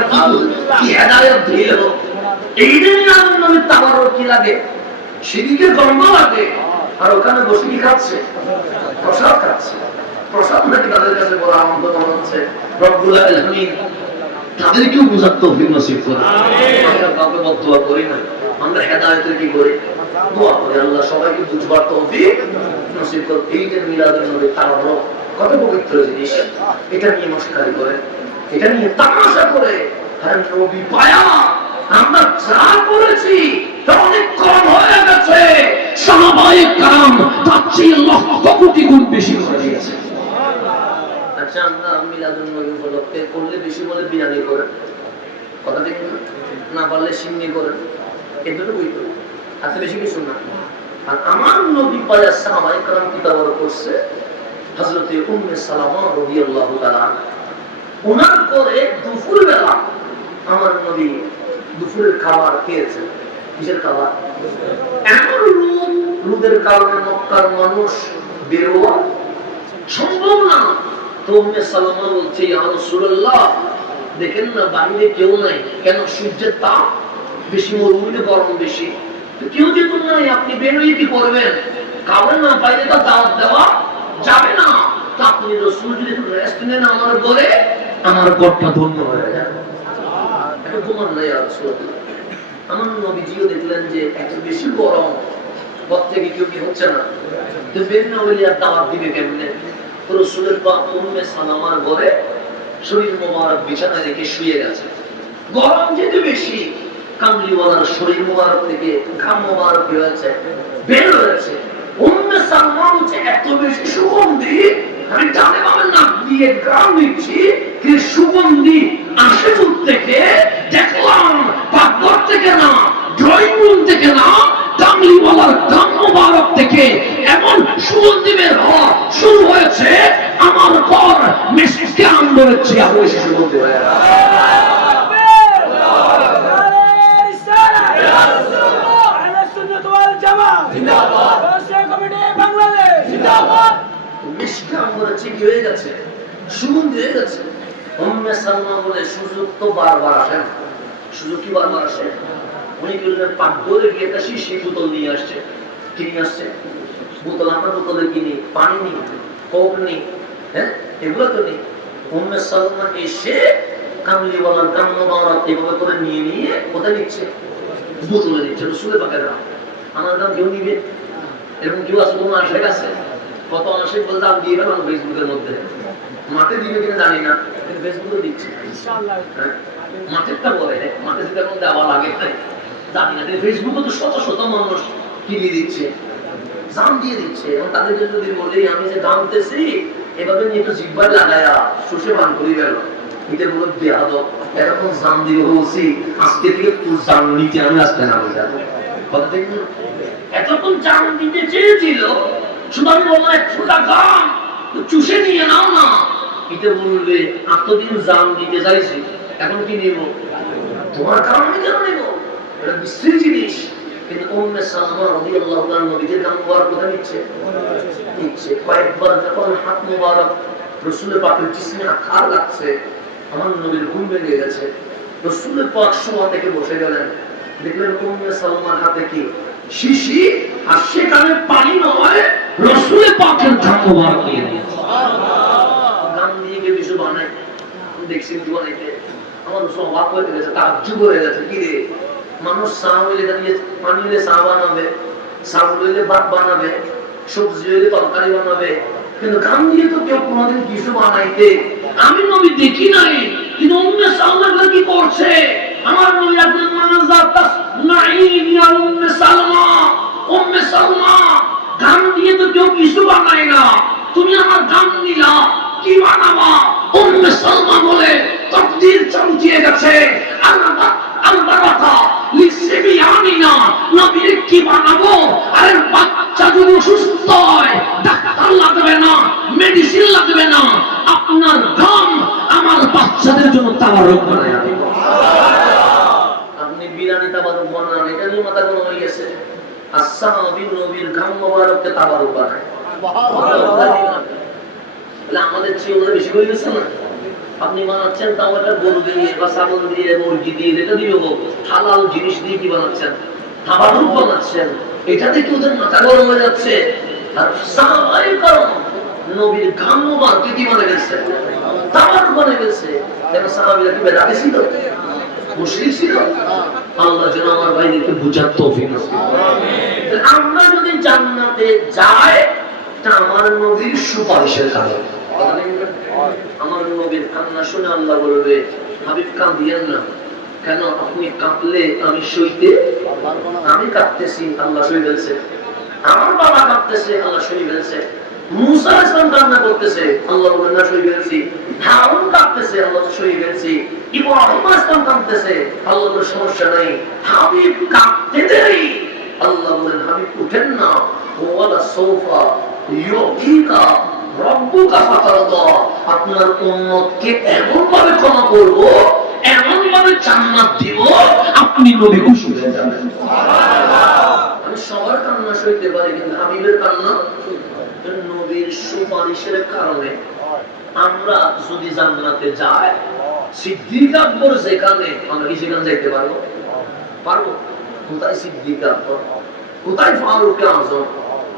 কি হেদায়েত দিল। ঈদ মিলাদুন নবীর তাবরক কি লাগে? শিরিকের গন্ধ লাগে, আর ওখানে বসে কি খাচ্ছে? প্রসাদ খাচ্ছে। প্রসাদ নাকি তাদের কাছে বড় আনন্দ মনে হচ্ছে। রব্বুল আলামিন তাদেরকেও বুঝার তৌফিক নসিব করেন। আমরা কাউকে বদদুয়া করি না, আমরা হেদায়েতের কি করি? দোয়া করি আল্লাহ সবাইকে বুঝবার তৌফিক নসিব করেন। ঈদের মিলাদুন নবী তাবরক কত পবিত্র জিনিস, এটা নিয়ে মশকারি করে, এটা নিয়ে তামাশা করে আর নবী পায়া আমরা যা করেছি তা অনেক কম হয়ে গেছে। সাহাবায়ে کرام তার চেয়ে লক্ষ কোটি গুণ বেশি করে দিয়েছে। আচ্ছা, আমরা মিলাদুন নবী উপলক্ষে করলে বেশি বলে বিরিয়ানি করেন, কথা ঠিক না? না পারলে সিন্নি করেন, এগুলো বই করেন, আচ্ছা বেশি কিছু না। আর আমার নবী পায়া সাহাবায়ে کرام কি তাবর করছে, হযরতে উম্মে সালামা রাদিয়াল্লাহু তাআলা ওনার করে দুপুর বেলা আমার নবী দুপুরের খাবার খেয়েছেন। কিসের খাবার? এমন রোদের কারণে মক্কার মানুষ বেরোয়া সম্ভব না। তো উম্মে সালামা বলছে, ইয়া রাসূলুল্লাহ, দেখেন না বাইরে কেউ নাই, কেন? সূর্যের তাপ বেশি, মরুভূমিতে গরম বেশি, তো কেউ যেহেতু নাই, আপনি বের হয়ে কি করবেন? কাউরে না বাইরে তো দাওয়াত দেওয়া যাবে না, তা আপনি রাসূল যদি একটু রেস্ট নেন আমার ঘরে, আমার ঘরটা ধন্য হয়ে যাবে। এটা তোমার নাই রাসূলুল্লাহ। আমার নবীজিও দেখলেন যে এত বেশি গরম, ঘর থেকে কেউ কি হচ্ছে না, তো বের না হইলে আর দাওয়াত দিবে কেমনে? রাসূলের পাক উম্মে সালামার ঘরে শরীর মোবারক বিছানায় রেখে শুয়ে গেছে। গরম যেতে বেশি, কামলিওয়ালার শরীর মোবারক থেকে ঘাম মোবারক হয়েছে, বের হয়েছে। উম্মে সালামা হচ্ছে এত বেশি সুগন্ধি, আমি জানে আমার নাক দিয়ে ঘাম নিচ্ছি, কিন্তু সুগন্ধি আসে দূর থেকে। দেখলাম পাকঘর থেকে না, ড্রয়িং রুম থেকে না, কামলিওয়ালার ঘাম মোবারক থেকে এমন সুগন্ধি বের হওয়া শুরু হয়েছে, আমার পর মেসিকে আন্দোলনছি আরো বেশি সুগন্ধি হয়ে গেল। সুগন্ধি হয়ে গেছে। উম্মে সালমা বলে, সুযোগ তো বারবার আসে না। সুযোগ কি বারবার আসে? উনি কি বললেন, পাকঘরে গিয়ে একটা শিশি বোতল নিয়ে আসছে। কি নিয়ে আসছে? বোতল। আমরা বোতলে কিনি, পানি নেই, কোক নেই, হ্যাঁ, এগুলো তো নেই। উম্মে সালমা এসে কামলিওয়ালার গাম মোবারক এভাবে করে নিয়ে নিয়ে কোথায় নিচ্ছে? বোতলে নিচ্ছে। রাসূলের পাকের নাম। আমার নাম কেউ নিবে? এরকম কেউ আছে? কোনো আশেক আছে? কত আশেক বলে দাম দিয়ে গেলাম ফেসবুকের মধ্যে। মাঠে দিবে কিনা জানি না, কিন্তু ফেসবুকে দিচ্ছে। মাঠেরটা বলে, মাঠে যেটা মধ্যে আবার লাগে জানি না, ফেসবুকে তো শত শত মানুষ কিনে দিচ্ছে, দাম দিয়ে দিচ্ছে। এবং তাদেরকে যদি বলি আমি যে দামতেছি, এভাবে নিয়ে তো জিব্বায় লাগায়া শুষে পান করি গেল, এদের বলে বেয়াদ, এরকম জাম দিয়ে বলছি আজকে থেকে তোর জাম নিতে আমি আসতে না হয়ে যাবো। কথা ঠিক না? এতক্ষণ জাম দিতে চেয়েছিল, শুধু আমি বললাম 100 টাকা চুষে নিয়ে নাও না, এটা বলবে এতদিন জাম দিতে চাইছি, এখন কি নিব? তোমার কারণ আমি কেন নিব? এটা বিশ্রী জিনিস। কিন্তু উম্মে সালমা রাদিয়াল্লাহু তাআলা নবীর গাম মোবারক কোথায় নিচ্ছে? নিচ্ছে। কয়েকবার যখন হাত মোবারক রাসূলের পাকের জিসমে আঘাত লাগছে, আমার নবীর ঘুম ভেঙে গেছে। রাসূলের পাক শোয়া থেকে বসে গেলেন, দেখলেন উম্মে সালমার হাতে কি? শিশি, আর সেখানে পানি নয়, রাসূলের পাকের গাম মোবারক নিয়ে নিয়েছে। গাম দিয়ে কেউ কিছু বানায়, দেখছি বানাইতে, আমার অবাক হয়ে গেছে, তাজ্জুব হয়ে গেছে। কি রে, মানুষ চা হইলে দাঁড়িয়ে পানি হইলে চা বানাবে, চাউল হইলে ভাত বানাবে, সবজি হইলে তরকারি বানাবে, কিন্তু গাম দিয়ে তো কেউ কোনোদিন কিছু বানাইতে আমি নবী দেখি নাই। কিন্তু উম্মে সালমা কি করছে? আমার নবী আপনার মানাজাত নাঈম ইয়া উম্মে সালমা, উম্মে সালমা, গাম দিয়ে তো কেউ কিছু বানায় না, তুমি আমার গাম নিলা, কি বানাবা? উম্মে সালমা বলে, তাকদীর চমকিয়ে গেছে। আল্লাহ আলবারাকা লিসবিয়ানিনা, নবীর কি বানাবো? আরে বাচ্চা যদি অসুস্থ হয়, ডাক্তার লাগবে না, মেডিসিন লাগবে না, আপনার গাম আমার বাচ্চাদের জন্য তাবারুক বানায় দিব। আপনি বিরানি তাবারুক বানান, এটা নিয়ে মাথা গরম হয়ে গেছে। আসসাহাবী নবীর গাম মোবারককে তাবারুক বানায়। তাহলে আমাদের চেয়ে ওরা বেশি হয়ে গেছে না? আপনি বানাচ্ছেন তাও একটা গরু দিয়ে বা ছাগল দিয়ে মুরগি দিয়ে, এটা দিয়ে হালাল জিনিস দিয়ে কি বানাচ্ছেন? তাবারুক বানাচ্ছেন। এটা দেখে ওদের মাথা গরম হয়ে যাচ্ছে। আর সাহাবায়ে کرام নবীর গাম মোবারক কি বানিয়ে গেছে? তাবারুক বানিয়ে গেছে। কেন সাহাবীরা কি বেদাতি ছিল? মুশরিক ছিল? আল্লাহ যেন আমার ভাইদেরকে বুঝার তৌফিক নসিব করেন। আমিন। আমরা যদি জান্নাতে যাই, তা আমার নবীর সুপারিশের কারণে। আমার নবীর কান্না শুনে আল্লাহ বলবে, হাবিব কাঁদিয়েন না। কেন? আপনি কাঁদলে আমি সইতে, আমি কাঁদতেছি আল্লাহ সই ফেলছে, আমার বাবা কাঁদতেছে আল্লাহ সই ফেলছে, মুসা ইসলাম কান্না করতেছে আল্লাহ বলেন না সই ফেলছি, হারুন কাঁদতেছে আল্লাহ সই ফেলছি, ইব্রাহিম ইসলাম কাঁদতেছে আল্লাহ বলে সমস্যা নাই, হাবিব কাঁদতে দেরি আল্লাহ বলেন হাবিব উঠেন না, ওয়ালা সৌফা ইউতিকা রব্বুকা ফাতারদা, আপনার উম্মতকে এমন ভাবে ক্ষমা করব, এমন ভাবে জান্নাত দিব, আপনি নবী খুশি হয়ে যাবেন। আমি সবার কান্না সইতে পারি, কিন্তু হাবিবের কান্না, নবীর সুপারিশের কারণে আমরা যদি জান্নাতে যাই, সিদ্দিক আকবর যেখানে, আমরা কি সেখানে যাইতে পারবো? পারবো? কোথায় সিদ্দিক আকবর, কোথায় ফারুক আজম,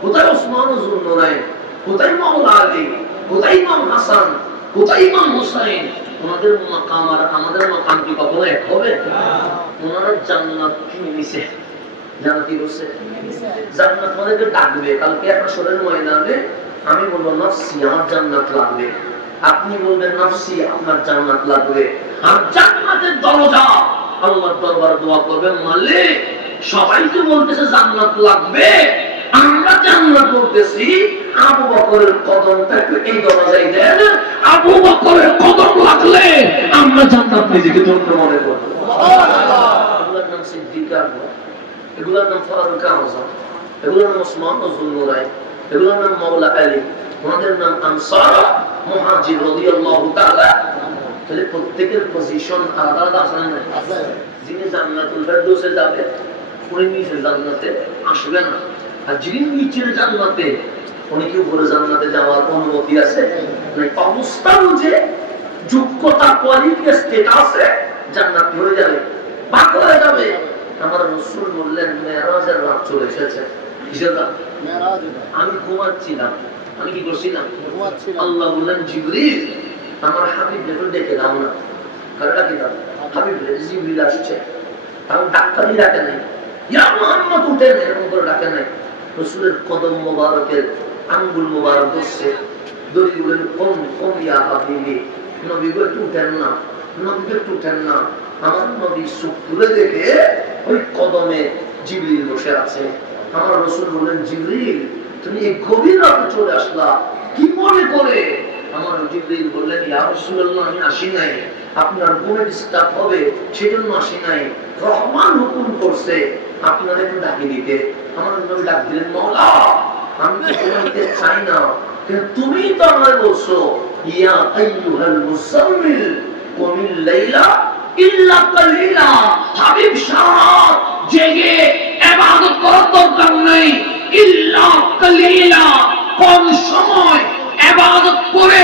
কোথায় ওসমান যুন্নুরাইন, কোথায় মাওলা আলী, কোথায় ইমাম হাসান, কোথায় ইমাম হুসাইন? ওনাদের মাকাম আর আমাদের মাকাম কি কখনো এক হবে? ওনারা জান্নাত নিছে, জান্নাত কি বলছে? জান্নাত আমাদেরকে ডাকবে কালকে হাসরের ময়দানে। আমি বলবো নফসি, আমার জান্নাত লাগবে, আপনি বলবেন নফসি, আপনার জান্নাত লাগবে। আর জান্নাতের দরজা আল্লাহর দরবারে দোয়া করবে, মালিক সবাই তো বলতেছে জান্নাত লাগবে, আমরা জান্নাত বলতেছি, আবু বকরের কদমটা একটু এই দরজায় দেন, আবু বকরের কদম লাগলে আমরা জান্নাত নিজেকে ধন্য মনে করব। এগুলোর নাম সিদ্দিক আকবর, এগুলোর নাম ফারুক আজম, এগুলোর নাম ওসমান যুন্নুরাইন, এগুলোর নাম মাওলা আলী, ওনাদের নাম আনসার মুহাজির রাদিয়াল্লাহু তাআলা। তাহলে প্রত্যেকের পজিশন আলাদা আলাদা আছে না? যিনি জান্নাতুল ফেরদৌসে যাবে উনি নিচে জান্নাতে আসবে না, আর যিনি নিচে জান্নাতে উনি কি উপরে জান্নাতে যাওয়ার অনুমতি আছে? মানে অবস্থা অনুযায়ী যোগ্যতা, কোয়ালিটি, স্ট্যাটাসে জান্নাত হয়ে যাবে, ভাগ হয়ে যাবে। আমার রাসূল বললেন মেরাজের রাত চলে এসেছে। কিসের রাত? মেরাজ। আমি ঘুমাচ্ছিলাম, আমি কি করছিলাম? ঘুমাচ্ছিলাম। আল্লাহ বললেন জিবরিল আমার হাবিব একটু ডেকে দাও না। কার ডাকে দাও? হাবিব। জিবরিল আসছে, তাও ডাক্তারি ডাকে নাই, ইয়া মুহাম্মদ উঠেন এরকম করে ডাকে নাই। রাসূলের কদম মোবারকের আঙ্গুল মোবারক ধরছে, ধরে বলেন কম কম ইয়া হাবিবি, নবী গো একটু উঠেন না, নবী একটু উঠেন না। আমার নবী চোখ তুলে দেখে ওই কদমে জিবরিল বসে আছে। আমার রাসূল বললেন জিবরিল তুমি এই গভীর রাতে চলে আসলা কি মনে করে? আমার জিবরিল বললেন ইয়া রাসূলুল্লাহ আমি আসি নাই, আপনার ঘুমে ডিস্টার্ব হবে সেজন্য আসি নাই, রহমান হুকুম করছে আপনাদের একটু ডাকি দিতে। আমার নবী ডাক দিলেন মাওলা আমি তো তোমাকে চাই না, কিন্তু তুমি তো আমায় বলছো ইয়া আইয়ুহাল মুসাম্মিল কুমিল লাইলা ইল্লা কালিলা, হাবিব সারা জেগে ইবাদত করার দরকার নাই, ইল্লা কালিলা কম সময় ইবাদত করে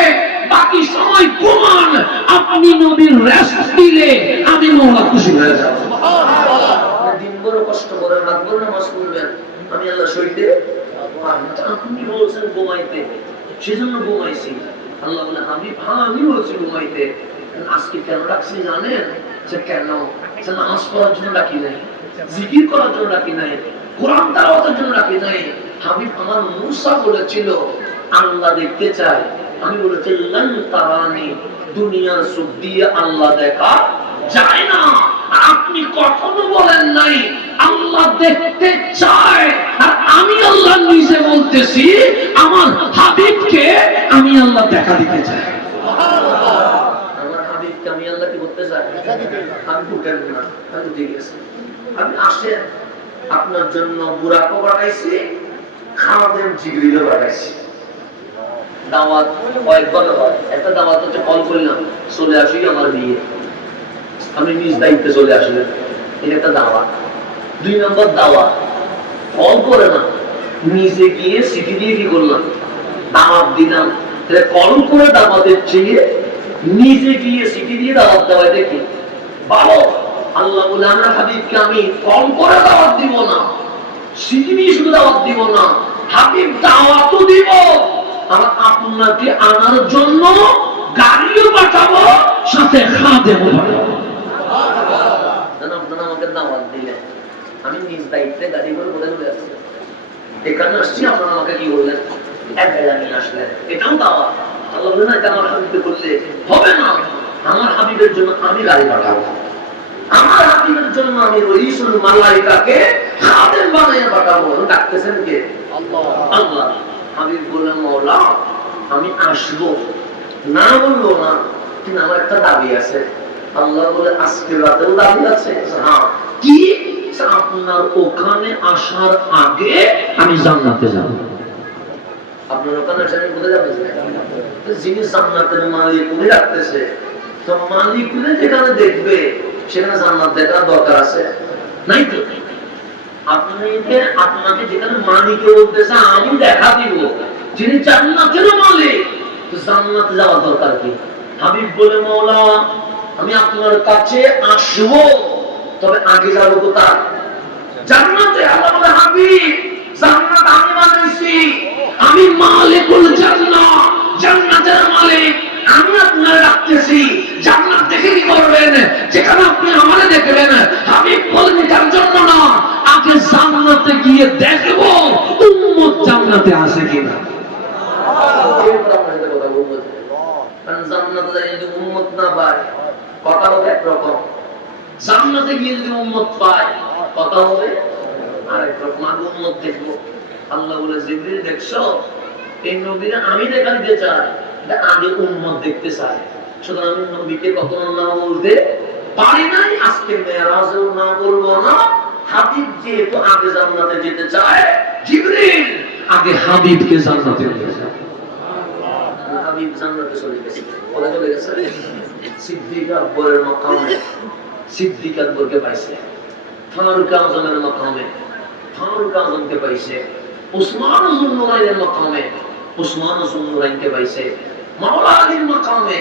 বাকি সময় ঘুমান, আপনি নবীর রেস্ট দিলে আমি মাওলা খুশি হয়ে যাব। সুবহানাল্লাহ। দিন বড় কষ্ট করে রাত বড় নামাজ পড়বেন, আমি আল্লাহ সইতে আপনি বলছেন ঘুমাইতে, সেজন্য ঘুমাইছি। আল্লাহ বলে হাবিব হ্যাঁ আমি বলছি ঘুমাইতে, আজকে কেন ডাকছি জানেন? যে কেন? যে নামাজ পড়ার জন্য ডাকি নাই, জিকির করার জন্য ডাকি নাই, কোরআন তেলাওয়াতের জন্য ডাকি নাই। হাবিব আমার মুসা বলেছিল আল্লাহ দেখতে চাই, আমি বলেছি লান তারানি, দুনিয়ার সুখ দিয়ে আল্লাহ দেখা যায় না। আপনি কখনো বলেন নাই আল্লাহ দেখতে চায়, আর আমি আল্লাহ নিজে বলতেছি আমার হাবিবকে আমি আল্লাহ দেখা দিতে চাই। আমার হাবিবকে আমি আল্লাহ কি করতে চাই? দেখা দিতে। আমি উঠেন না, আমি উঠে গেছি। আমি আসেন আপনার জন্য বুরাকও পাঠাইছি, খাওয়াদের জিবরিলও পাঠাইছি। দাওয়াত কয়েকবার হয়, একটা দাওয়াত হচ্ছে কল করলাম চলে আসি আমার বিয়ে, আমি নিজ দায়িত্বে চলে আসলেন, এটা একটা দাওয়াত। 2 নম্বর দাওয়াত কল করে না, নিজে গিয়ে সিটি দিয়ে কি করলাম? দাওয়াত দিলাম। তাহলে কল করে দাওয়াতের চেয়ে নিজে গিয়ে সিটি দিয়ে দাওয়াত দেওয়া দেখি ভালো। আল্লাহ বলে আমরা হাবিবকে আমি কল করে দাওয়াত দিব না, সিটি দিয়ে শুধু দাওয়াত দিব না, হাবিব দাওয়াতও দিব, আর আপনাকে আনার জন্য গাড়িও পাঠাবো, সাথে খাদেমও পাঠাবো। আপনারা আমাকে দাওয়াত দিলেন, আমি নিজ দায়িত্বে গাড়ি করে বলে আসছি, এখানে আসছি, আপনারা আমাকে কি বললেন? এক বেলা নিয়ে আসলেন, এটাও দাওয়াত। আল্লাহ বলে না এটা আমার হাবিবকে করলে হবে না, আমার হাবিবের জন্য আমি গাড়ি পাঠাবো, আমার হাবিবের জন্য আমি রইসুল মালাইকাকে খাদেম বানাইয়া পাঠাবো। ডাকতেছেন কে? আল্লাহ। আল্লাহ। হাবিব বললেন মওলা আমি আসবো, না বললো না, কিন্তু আমার একটা দাবি আছে। আল্লাহ বলে আজকে রাতেও দাবি আছে? হ্যাঁ। কি? আপনার ওখানে আসার আগে আমি জান্নাতে যাব। আপনার ওখানে আসেন কোথায় যাবেন? যিনি জান্নাতের মালিক উনি রাখতেছে, তো মালিক উনি যেখানে দেখবে সেখানে জান্নাত দেখার দরকার আছে নাই তো? আপনাকে যেখানে মালিকে বলতেছে আমি দেখা দিব, যিনি জান্নাতের মালিক, তো জান্নাতে যাওয়ার দরকার কি? হাবিব বলে মওলা আমি আপনার কাছে আসবো, তবে আগে যাবো কোথায়? জান্নাতে। আল্লাহ বলে হাবিব জান্নাত আমি বানাইছি, আমি মালিকুল জান্নাত, জান্নাতের মালিক আমি আপনার রাখতেছি। জান্নাত দেখে কি করবেন? যেখানে আপনি আমারে দেখবেন। হাবিব বলেন এটার জন্য না, আগে জান্নাতে গিয়ে দেখবো উম্মত জান্নাতে আছে কিনা। জান্নাতে যাই যদি উম্মত না পায় কথা হবে একরকম, জান্নাতে গিয়ে যদি উম্মত পায় কথা হবে আরেক রকম। আগে উম্মত দেখবো। আল্লাহ বলে জিবরিল দেখছো এই নবীরা আমি দেখা দিতে চাই, আগে উম্মত দেখতে চাই। সুতরাং আমি নবীকে কখনো না বলতে পারি নাই, আজকে মেরাজেও না বলবো না। হাবিব যেহেতু আগে জান্নাতে যেতে চায়, জিবরিল আগে হাবিবকে জান্নাতে নিয়ে যায়। হাবিব জান্নাতে চলে গেছে। কোথায় চলে গেছে? সিদ্দিক আকবরের মাকামে সিদ্দিক আকবরকে পাইছে, ফারুক আজমের মাকামে ফারুক আজমকে পাইছে, উসমান যুন্নুরাইনের মাকামে উসমান যুন্নুরাইনকে পাইছে, মাওলা আলীর মাকামে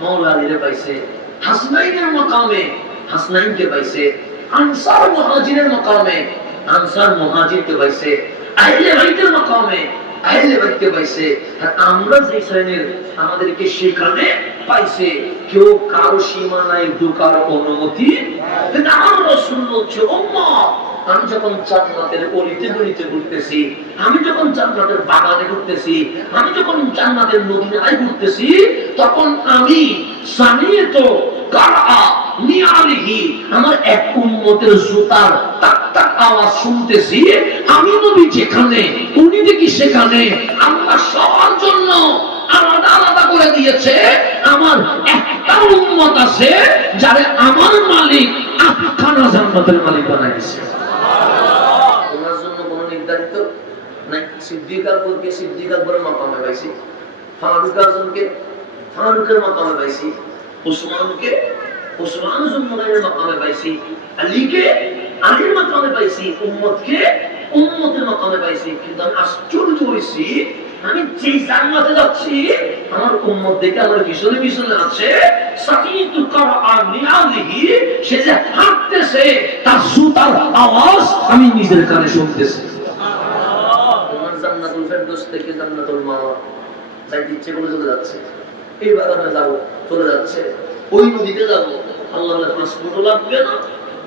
মাওলা আলীরে পাইছে, হাসনাইনের মাকামে হাসনাইনকে পাইছে, আনসার মুহাজিরের মাকামে আনসার মুহাজিরকে পাইছে, আহলে বাইতের মাকামে আহলে বাইতকে পাইছে। আর আমরা যে শ্রেণীর আমাদেরকে সেখানে পাইছে, কেউ কারো সীমানায় ঢোকার অনুমতি না। আমার রাসূল হচ্ছে উম্মত। আমি যখন জান্নাতের অলিতে গলিতে ঘুরতেছি, আমি যখন জান্নাতের বাগানে ঘুরতেছি, আমি যখন জান্নাতের মদিনায় ঘুরতেছি, তখন আমি সামিয়তু কারআ নিআলিহি আমার এক উম্মতের জুতার টাক টাক আওয়াজ শুনতেছি। আমি নবী যেখানে উনি দেখি সেখানে। আল্লাহ সবার জন্য আলাদা আলাদা করে দিয়েছে। আমার একটা উম্মত আছে যারে আমার মালিক আটখানা জান্নাতের মালিক বানাই দিয়েছে। ওনার জন্য কোনো নির্ধারিত নাই। সিদ্দিক আকবরকে সিদ্দিক আকবরের মাকামে পাইছি, ফারুক আজমকে ফারুকের মাকামে পাইছি, উসমানকে উসমান যুন্নুরাইনের মাকামে পাইছি, আলীকে আলীর মাকামে পাইছি, উম্মতকে উম্মতের মাকামে পাইছি। কিন্তু আমি আশ্চর্য হইছি, আমি যে জান্নাতে যাচ্ছি আমার উম্মত দেখে আমার পিছনে পিছনে আছে। সাকিতু কারআ নিআলিহি, সে যে হাঁটতেছে তার জুতার আওয়াজ আমি নিজের কানে শুনতেছি। সুবহানাল্লাহ। জান্নাতুল ফেরদৌস থেকে জান্নাতুল মাওয়া যাইতে ইচ্ছে করে চলে যাচ্ছে। এই বাগানে যাবো, চলে যাচ্ছে। ওই নদীতে যাবো, আল্লাহর পাসপোর্টও লাগবে না,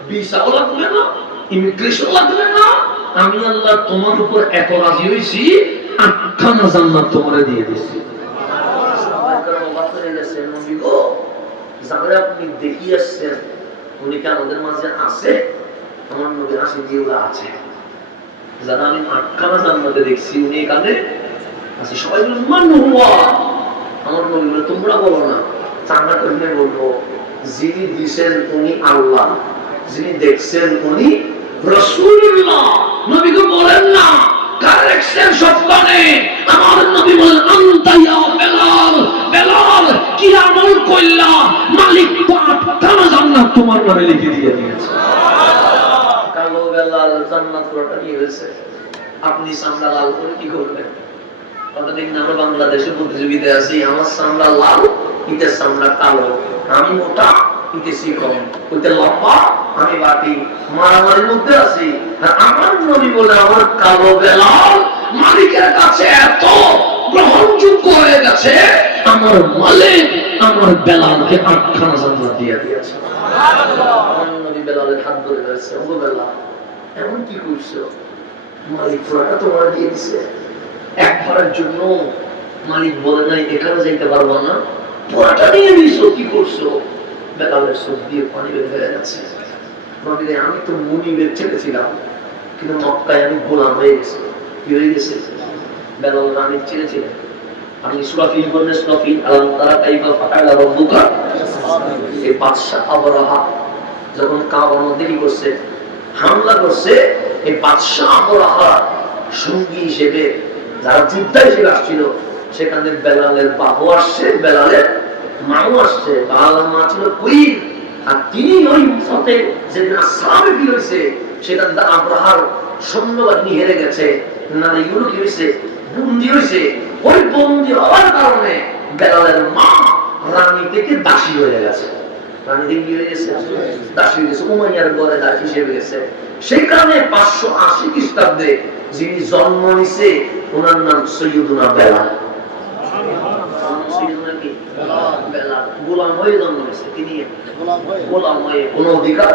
ভিসাও লাগবে না, ইমিগ্রেশন লাগবে না। আমি আল্লাহ তোমার উপর এত রাজি হইছি, আটখানা জান্নাত তোমারে দিয়ে দিছি। যারা আপনি দেখিয়ে আসছেন উনি কি আমাদের মাঝে আছে? আমার নবী হাসি দিয়ে আছে। যারা আমি আটখানা জান্নাতে দেখছি উনি এখানে আছে। সবাই বলেন মান হুয়া। আমার নবী বলে তোমরা বলো না, চাঙ্গা করে বলবো যিনি দিছেন উনি আল্লাহ, যিনি দেখছেন উনি রাসূলুল্লাহ। নবীকে বলেন না কারেকশন সবখানে। আমার নবী বলেন আনতা ইয়া বেলাল, বেলাল কি আমল কইলা মালিক তো আটখানা জান্নাত তোমার নামে লিখে দিয়ে দিয়েছে। কালো বেলাল জান্নাত পুরোটা নিয়ে গেছে, আপনি সামলা লাল করে কি করবেন? কথা দেখুন, আমরা বাংলাদেশে প্রতিযোগিতায় আছি, আমার সামলা লাল, ইটের সামলা কালো, আমি মোটা ইটে চিকন, ওইতে লম্বা আমি বাকি, মারামারির মধ্যে আছি। আর আমার নবী বলে আমার কালো বেলাল মালিকের কাছে এত গ্রহণযোগ্য হয়ে গেছে, আমার মালিক আমার বেলালকে আটখানা জান্নাত দিয়ে দিয়েছে। আমার নবী বেলালের হাত ধরে গেছে, ও বেলাল এমন কি করছো? মালিক পুরোটা তোমার দিয়ে দিছে। একবারের জন্য মালিক বলে নাই এখানে যাইতে পারবো না, পুরাটা নিয়ে নিছো, কি করছো? বেলালের চোখ দিয়ে পানি বের হয়ে যাচ্ছে। নবীরে, আমি তো মুনিবের ছেলে ছিলাম, কিন্তু মক্কায় আমি গোলাম হয়ে গেছি। কি হয়ে গেছে? বেলাল রানীর ছেলে ছিলেন। আপনি সুরাফিল বললেন, সুরাফিল আলাম তারা কাইফা ফাআলা রাব্বুকা। এই বাদশা আবরাহা যখন কাবার মধ্যে কি করছে, হামলা করছে, এই বাদশা আবরাহা সঙ্গী হিসেবে যারা যোদ্ধা হিসেবে আসছিল, সেখানে বেলালের বাবু আসছে, বেলালের মাও আসছে। বেলালের মা ছিল কুইন, আর তিনি ওই ফতে যেদিন আসলামে কি হয়েছে, সেখানে আবরাহার সৈন্যবাহিনী হেরে গেছে, নারীগুলো কি হয়েছে, বন্দী হয়েছে। ওই বন্দী হওয়ার কারণে বেলালের মা রানী থেকে দাসী হয়ে গেছে। রানী থেকে কি হয়ে গেছে? দাসী হয়ে গেছে, উমাইয়ার ঘরে দাসী হিসেবে গেছে। সেই কারণে 580 খ্রিস্টাব্দে যিনি জন্ম নিছে, ওনার নাম সৈয়দুনা বেলাল। বেলাল গোলাম হয়ে জন্ম নিছে। তিনি গোলাম হয়ে, কোনো অধিকার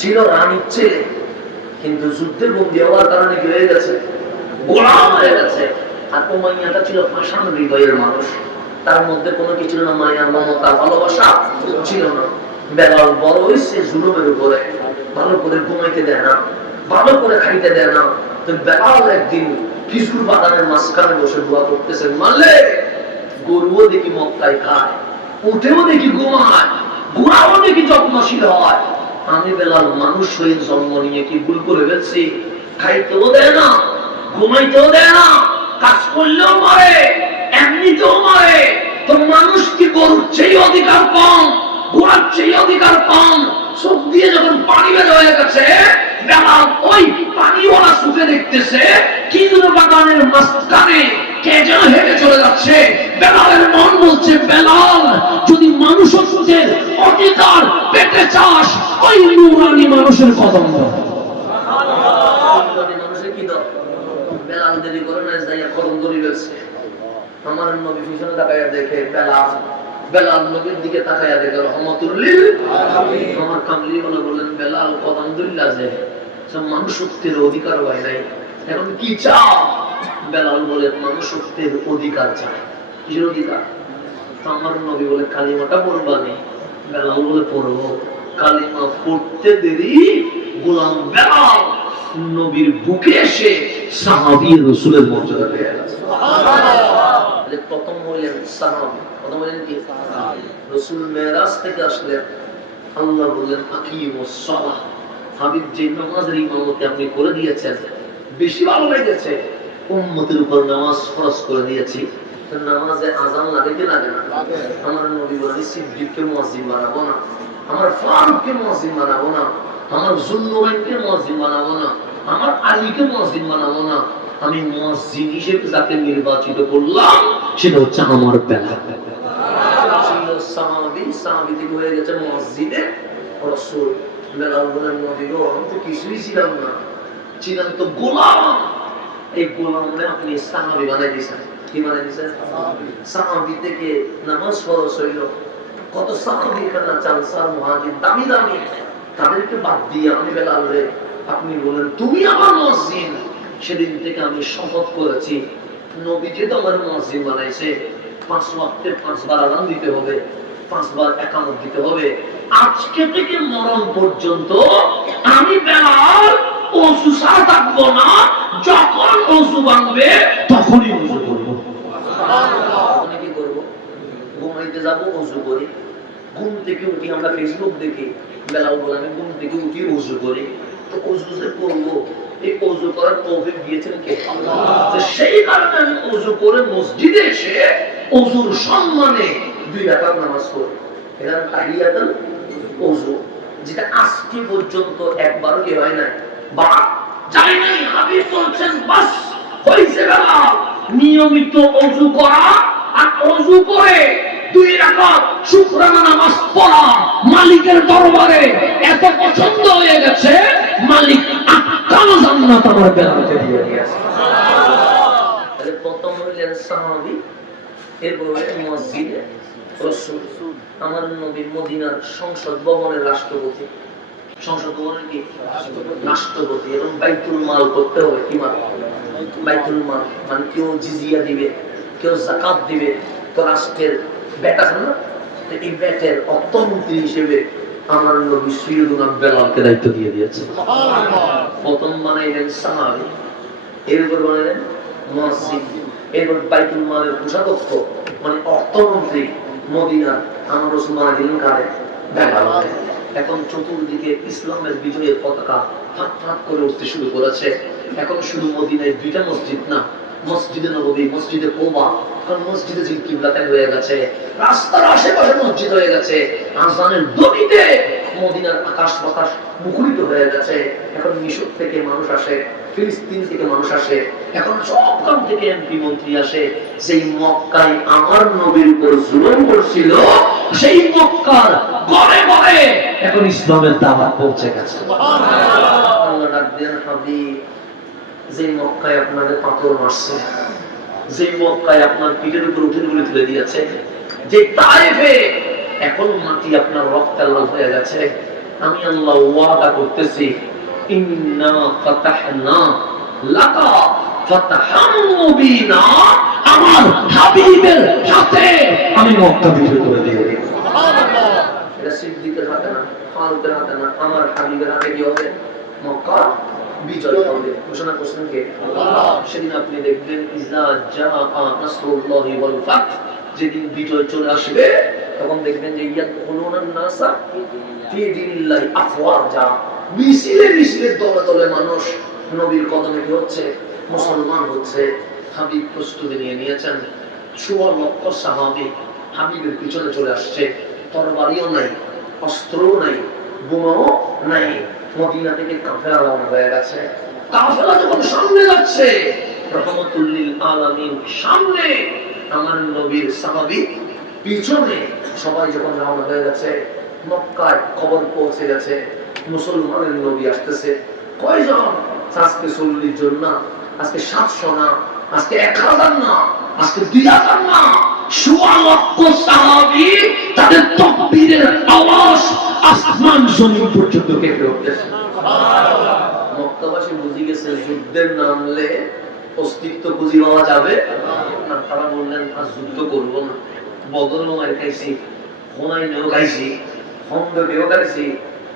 ছিল রানীর ছেলে, কিন্তু যুদ্ধে বন্দী হওয়ার কারণে কি হয়ে গেছে, গোলাম হয়ে গেছে। আর উমাইয়াটা ছিল পাষাণ হৃদয়ের মানুষ, তার মধ্যে কোনো কিছু না, মায়া মমতা ভালোবাসা ছিল না। বেলাল বড় হয়েছে জুলুমের উপরে, ভালো করে ঘুমাইতে দেয় না, ভালো করে খাইতে দেয় না। তো বেলাল একদিন খেজুর বাগানের মাঝখানে বসে দোয়া করতেছেন, মানলে গরুও দেখি মক্কায় খায়, উঠেও দেখি ঘুমায়, ঘোড়াও দেখি যত্নশীল হয়, আমি বেলাল মানুষ হয়ে জন্ম নিয়ে কি ভুল করে ফেলছি? খাইতেও দেয় না, ঘুমাইতেও দেয় না, কাজ করলেও মারে, এমনিতেও মারে। তো মানুষ কি গরুর চেয়ে অধিকার কম, ঘোড়ার চেয়ে অধিকার কম? চোখ দিয়ে যখন পানি বের হয়ে গেছে, বেলাল ওই পানিওয়ালা চোখে দেখতেছে খেজুর বাগানের মাঝখানে কে যেন হেঁটে চলে যাচ্ছে। বেলালের মন বলছে, বেলাল, যদি মানুষত্বের অধিকার পেতে চাস, ওই নুরানি মানুষের কদম দাও। মানুষের কি দাও? বেলাল দেরি করে না, যাইয়া কদম ধরে ফেলছে। আমার নবী পিছনে তাকাইয়া দেখে বেলাল, বেলাল নবীর দিকে তাকাইয়া দেখে রহমাতুল লিল আলামিন। আমার কামলি বলেন, বেলাল কদম ধরলা যে মানুষত্বের অধিকার হয় নাই, এখন কি চাও? বেলাল বলে, মানুষত্বের অধিকার চাই। কিসের অধিকার? আমার নবী বলে, কালিমাটা পড়বানি। বেলাল বলে, পড়বো। কালিমা পড়তে দেরি গোলাম বেলাল নবীর বুকে এসে সাহাবী রাসূলের মর্যাদা পেয়ে গেছে। প্রথম হলেন সাহাবী, প্রথম হলেন কি? রাসূল মেরাজ থেকে আসলেন, আল্লাহ বললেন আকিমুস সালাহ। হাবিব যে নামাজের ইমামতি আপনি করে দিয়েছেন, বেশি ভালো লেগেছে। উম্মতের উপর নামাজ ফরজ করে দিয়েছি, নামাজে আযান লাগে কি লাগে না? আমার নবী বলেন, সিদ্দিককে মুয়াজ্জিন বানাবো না, আমার ফারুককে মুয়াজ্জিন বানাবো না, আমার যুন্নুরাইনকে মুয়াজ্জিন বানাবো না, আমার আলীকে মুয়াজ্জিন বানাবো না। আমি মুয়াজ্জিন হিসেবে যাকে নির্বাচিত করলাম, সেটা হচ্ছে আমার বেলাল। সাহাবী, সাহাবী থেকে হয়ে গেছে মুয়াজ্জিনে রাসূল। বেলাল বলেন, নবী গো, আমি তো কিছুই ছিলাম না, ছিলাম তো গোলাম। এই গোলামরে আপনি সাহাবী বানাই দিয়েছেন। কি বানাই দিয়েছেন? সাহাবী থেকে নামাজ ফরজ হইল। কত সাহাবী এখানে আনসার মুহাজির দামি দামি, তাদেরকে বাদ দিয়ে আমি বেলাল রে আপনি বলেন তুমি আমার মুয়াজ্জিন। সেদিন থেকে আমি শপথ করেছি, নবী যে আমার মুয়াজ্জিন বানাইছে, 5 ওয়াক্তে 5 বার আযান দিতে হবে, 5 বার ইকামত দিতে হবে। আজকে থেকে মরণ পর্যন্ত আমি বেলাল ওযু ছাড়া থাকবো না, যখন ওযু ভাঙবে তখনই ওযু করব। সুবহানাল্লাহ। কি করব? ঘুমাইতে যাব, ওযু করি। ঘুম থেকে উঠি আমরা ফেসবুক দেখি, বেলাল বলে আমি ঘুম থেকে উঠি ওযু করি। তো ওযু যে করব, এই ওযু করার তৌফিক দিয়েছেন কে? আল্লাহ। তো সেই কারণে আমি ওযু করে মসজিদে এসে ওযুর সম্মানে 2 রাকাত নামাজ পড়ি। এটা তাহিয়াতুল ওযু, যেটা আজকে পর্যন্ত একবারও কি হয় না, বা যাই নাই। হাবিব বলছেন, বাস হইছে বেলাল, নিয়মিত ওযু করা আর ওযু করে 2 রাকাত শুকরানা নামাজ পড়া মালিকের দরবারে এত পছন্দ হয়ে গেছে, মালিক আকাল জান্নাত আমার বেলালকে দিয়ে দিয়েছে। তাহলে প্রথম হইলেন সাহাবী, এরপরে মুয়াজ্জিনে রাসূল। আমার নবী মদিনার সংসদ ভবনের রাষ্ট্রপতি। সংসদ ভবনের কি? রাষ্ট্রপতি। এবং বাইতুল মাল করতে হবে। কি মাল? বাইতুল মাল। মানে কেউ জিজিয়া দিবে, কেউ যাকাত দিবে, তো রাষ্ট্রের ব্যাট আছে না, এই ব্যাটের অর্থমন্ত্রী হিসেবে আমার নবী সৈয়দুনা বেলালকে দায়িত্ব দিয়ে দিয়েছে। প্রথম বানাইলেন সাহাবী, এরপর বানাইলেন মসজিদ, এরপর বাইতুল মালের কোষাধ্যক্ষ মানে অর্থমন্ত্রী মদিনা আমার রাসূল বানাই দিলেন কারে? বেলালকে। এখন চতুর্দিকে ইসলামের বিজয়ের পতাকা ফাঁক ফাঁক করে উঠতে শুরু করেছে। এখন শুধু মদিনায় দুইটা মসজিদ না, মসজিদে নববী, মসজিদে কুবা, এখন মসজিদে যে কিবলাতে হয়ে গেছে, রাস্তার আশেপাশে মসজিদ হয়ে গেছে, আযানের ধ্বনিতে মদিনার আকাশ বাতাস মুখরিত হয়ে গেছে। এখন মিশর থেকে মানুষ আসে, ফিলিস্তিন থেকে মানুষ আসে, এখন সবখান থেকে এমপি মন্ত্রী আসে। যেই মক্কায় আমার নবীর উপর জুলুম করছিল, সেই মক্কার ঘরে ঘরে এখন ইসলামের দাওয়াত পৌঁছে গেছে। আল্লাহ ডাক দেন, হাবিব, যে মক্কায় আপনাদের পাথর মারছে, যে মক্কায় আপনার পিঠের উপর উঠে তুলে দিয়েছে, যে তায়েফে এখন মাটি আপনার রক্তে লাল হয়ে গেছে, আমি আল্লাহ ওয়াদা করতেছি, ইন্না ফাতাহনা লাকা ফাতাহাম মুবিনা, আমার হাবিবের হাতে আমি মক্কা বিজয় করে দিয়ে দেব। সুবহানাল্লাহ। এটা সিদ্দিকের হাতে না, ফারুকের হাতে না, আমার হাবিবের হাতে কি হবে? মক্কা বিজয় হবে। ঘোষণা করছেন কে? আল্লাহ। সেদিন আপনি দেখবেন ইজা জাআ নাসরুল্লাহি ওয়াল ফাত, যেদিন বিজয় চলে আসবে তখন দেখবেন যে ইয়াদখুলুনান নাসা ফি দীনিল্লাহি আফওয়াজা, মিছিলে মিছিলে দলে দলে মানুষ নবীর কদমে কি হচ্ছে? মুসলমান হচ্ছে। হাবিব প্রস্তুতি নিয়ে নিয়েছেন, ১৬ লক্ষ সাহাবী হাবিবের পিছনে চলে আসছে। তরবারিও নাই, অস্ত্রও নাই, বোমাও নাই। মদিনা থেকে কাফেলা রওনা হয়ে গেছে। কাফেলা যখন সামনে যাচ্ছে, রহমাতুল লিল আলামিন সামনে, আমার নবীর সাহাবী পিছনে, সবাই যখন রওনা হয়ে গেছে, মক্কায় খবর পৌঁছে গেছে মুসলমানের নবী আসতেছে। কয়জন? আজকে ৪০ জন না, আজকে ৭০০ না, আজকে ১০০০ না, আজকে ২০০০ না, ১৬ লক্ষ সাহাবী, তাদের তাকবীরের আওয়াজ আসমান জমিন পর্যন্ত কেঁপে উঠেছে। সুবহানাল্লাহ। মক্কাবাসী বুঝে গেছে যুদ্ধের নামলে অস্তিত্ব খুঁজে পাওয়া যাবে না। তারা বললেন আজ যুদ্ধ করব না, বদরেও মার খাইছি, হুনাইনেও খাইছি, খন্দকেও খাইছি,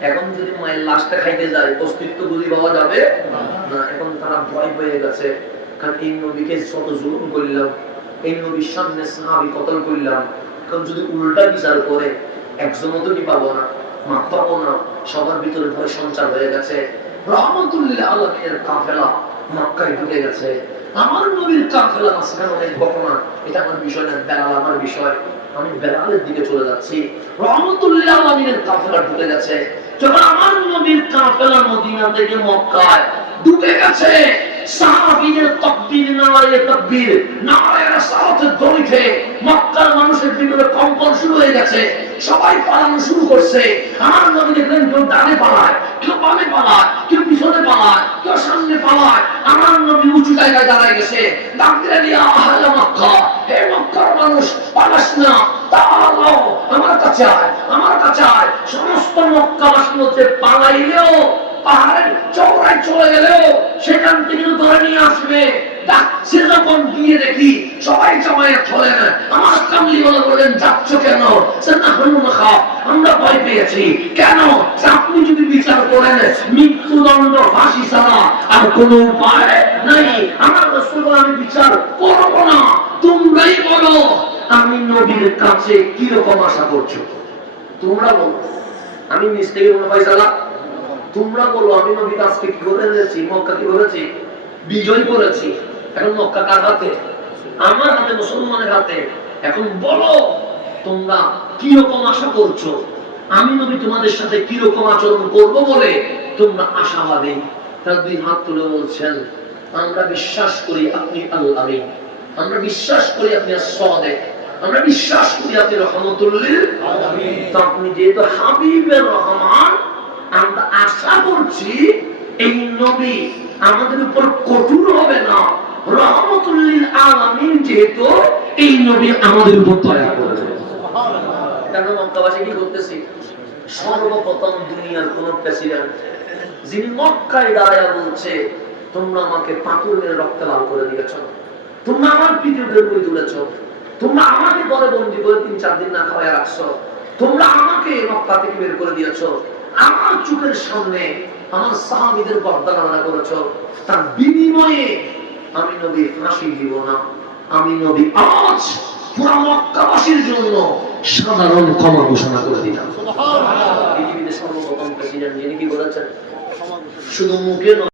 এখন যদি মায়ের লাশটা খাইতে যায় অস্তিত্ব খুঁজে পাওয়া যাবে না। এখন তারা ভয় পেয়ে গেছে, কারণ এই নবীকে যত জুলুম করলাম, এই নবীর সামনে সাহাবী কতল করলাম, এখন যদি উল্টা বিচার করে একজনও তো পাবো না, মাপ পাবো না, সবার ভিতরে ভয় সঞ্চার হয়ে গেছে। রহমাতুল লিল আলামিনের কাফেলা মক্কায় ঢুকে গেছে। আমার নবীর কাফেলা মাঝখানে অনেক ঘটনা, এটা আমার বিষয় না, বেলাল আমার বিষয়। আমি বেলালের দিকে চলে যাচ্ছি। রহমাতুল লিল আলামিনের কাফেলা ঢুকে গেছে। যখন আমার নবীর কাফেলা মদিনা থেকে মক্কায় ঢুকে গেছে, সাহাবীদের তাকবীর, নারায়ে তাকবীর, নারায়ে রিসালাতের ধ্বনিতে মক্কার মানুষের ভিতরে কম্পন শুরু হয়ে গেছে। সবাই পালানো শুরু করছে। আমার নবী দেখলেন কেউ ডানে পালায়, কেউ বামে পালায়, কেউ পিছনে পালায়, কেউ সামনে পালায়। আমার নবী উঁচু জায়গায় দাঁড়ায় গেছে, ডাক দিলেন, ইয়া আহলে মক্কা, হে মক্কার মানুষ, পালাস না, তাআলাও আমার কাছে আয়, আমার কাছে আয়। সমস্ত মক্কাবাসী মধ্যে পালাইলেও, পাহাড়ের চওড়ায় চলে গেলেও সেখান থেকে ধরে নিয়ে আসবে। ডাকছে যখন গিয়ে দেখি সবাই জমায়েত হলেন। আমার কামলিওয়ালা বললেন, যাচ্ছ কেন? আমরা ভয় পেয়েছি। কেন? আপনি যদি বিচার করেন মৃত্যুদণ্ড, ফাঁসি ছাড়া আর কোনো উপায় নাই। আমার রাসূল বলেন, আমি বিচার করব না, তোমরাই বলো আমি নবীর কাছে কি রকম আশা করছো। তোমরা বলো, আমি নিজ থেকে কোনো ফয়সালা, তোমরা বলো আমি নবীর কাছে কি করেছি, মক্কা কি করেছি, বিজয় করেছি। এখন মক্কা কার হাতে? আমার হাতে, মুসলমানের হাতে। এখন বলো তোমরা কি রকম আশা করছো, আমি নবী তোমাদের সাথে কি রকম আচরণ করব বলে তোমরা আশাবাদী। তারা দুই হাত তুলে বলছেন, আমরা বিশ্বাস করি আপনি আল্লাহ, আমরা বিশ্বাস করি আপনি as-সাদিক, আমরা বিশ্বাস করি আপনি রহমাতুল লিল আলামিন। তো আপনি যেহেতু হাবিবের রহমান, আমরা আশা করছি এই নবী আমাদের উপর কঠোর হবে না। রহমাতুল লিল আলামিন যেহেতু, এই নবী আমাদের উপর দয়া করবে। সুবহানাল্লাহ। মক্কাবাসী কি করতেছি? সর্বপ্রথম দুনিয়ার কোন প্রেসিডেন্ট যিনি মক্কায় দাঁড়ায় বলছে, তোমরা আমাকে পাথরের রক্তে লাল করে দিয়েছ, তোমরা আমার পিঠে উঠে পড়ে তুলেছ, তোমরা আমাকে ঘরে বন্দি করে 3-4 দিন না খাওয়ায় রাখছো, তোমরা আমাকে মক্কা থেকে বের করে দিয়েছো, আমার চোখের সামনে আমার সাহাবীদের গর্দান আলাদা করেছো, তার বিনিময়ে আমি নবী ফাঁসি দিব না। আমি নবী আজ পুরো মক্কাবাসীর জন্য সাধারণ ক্ষমা ঘোষণা করে দিলাম। পৃথিবীতে সর্বপ্রথম প্রেসিডেন্ট যিনি কি বলেছেন, শুধু মুখে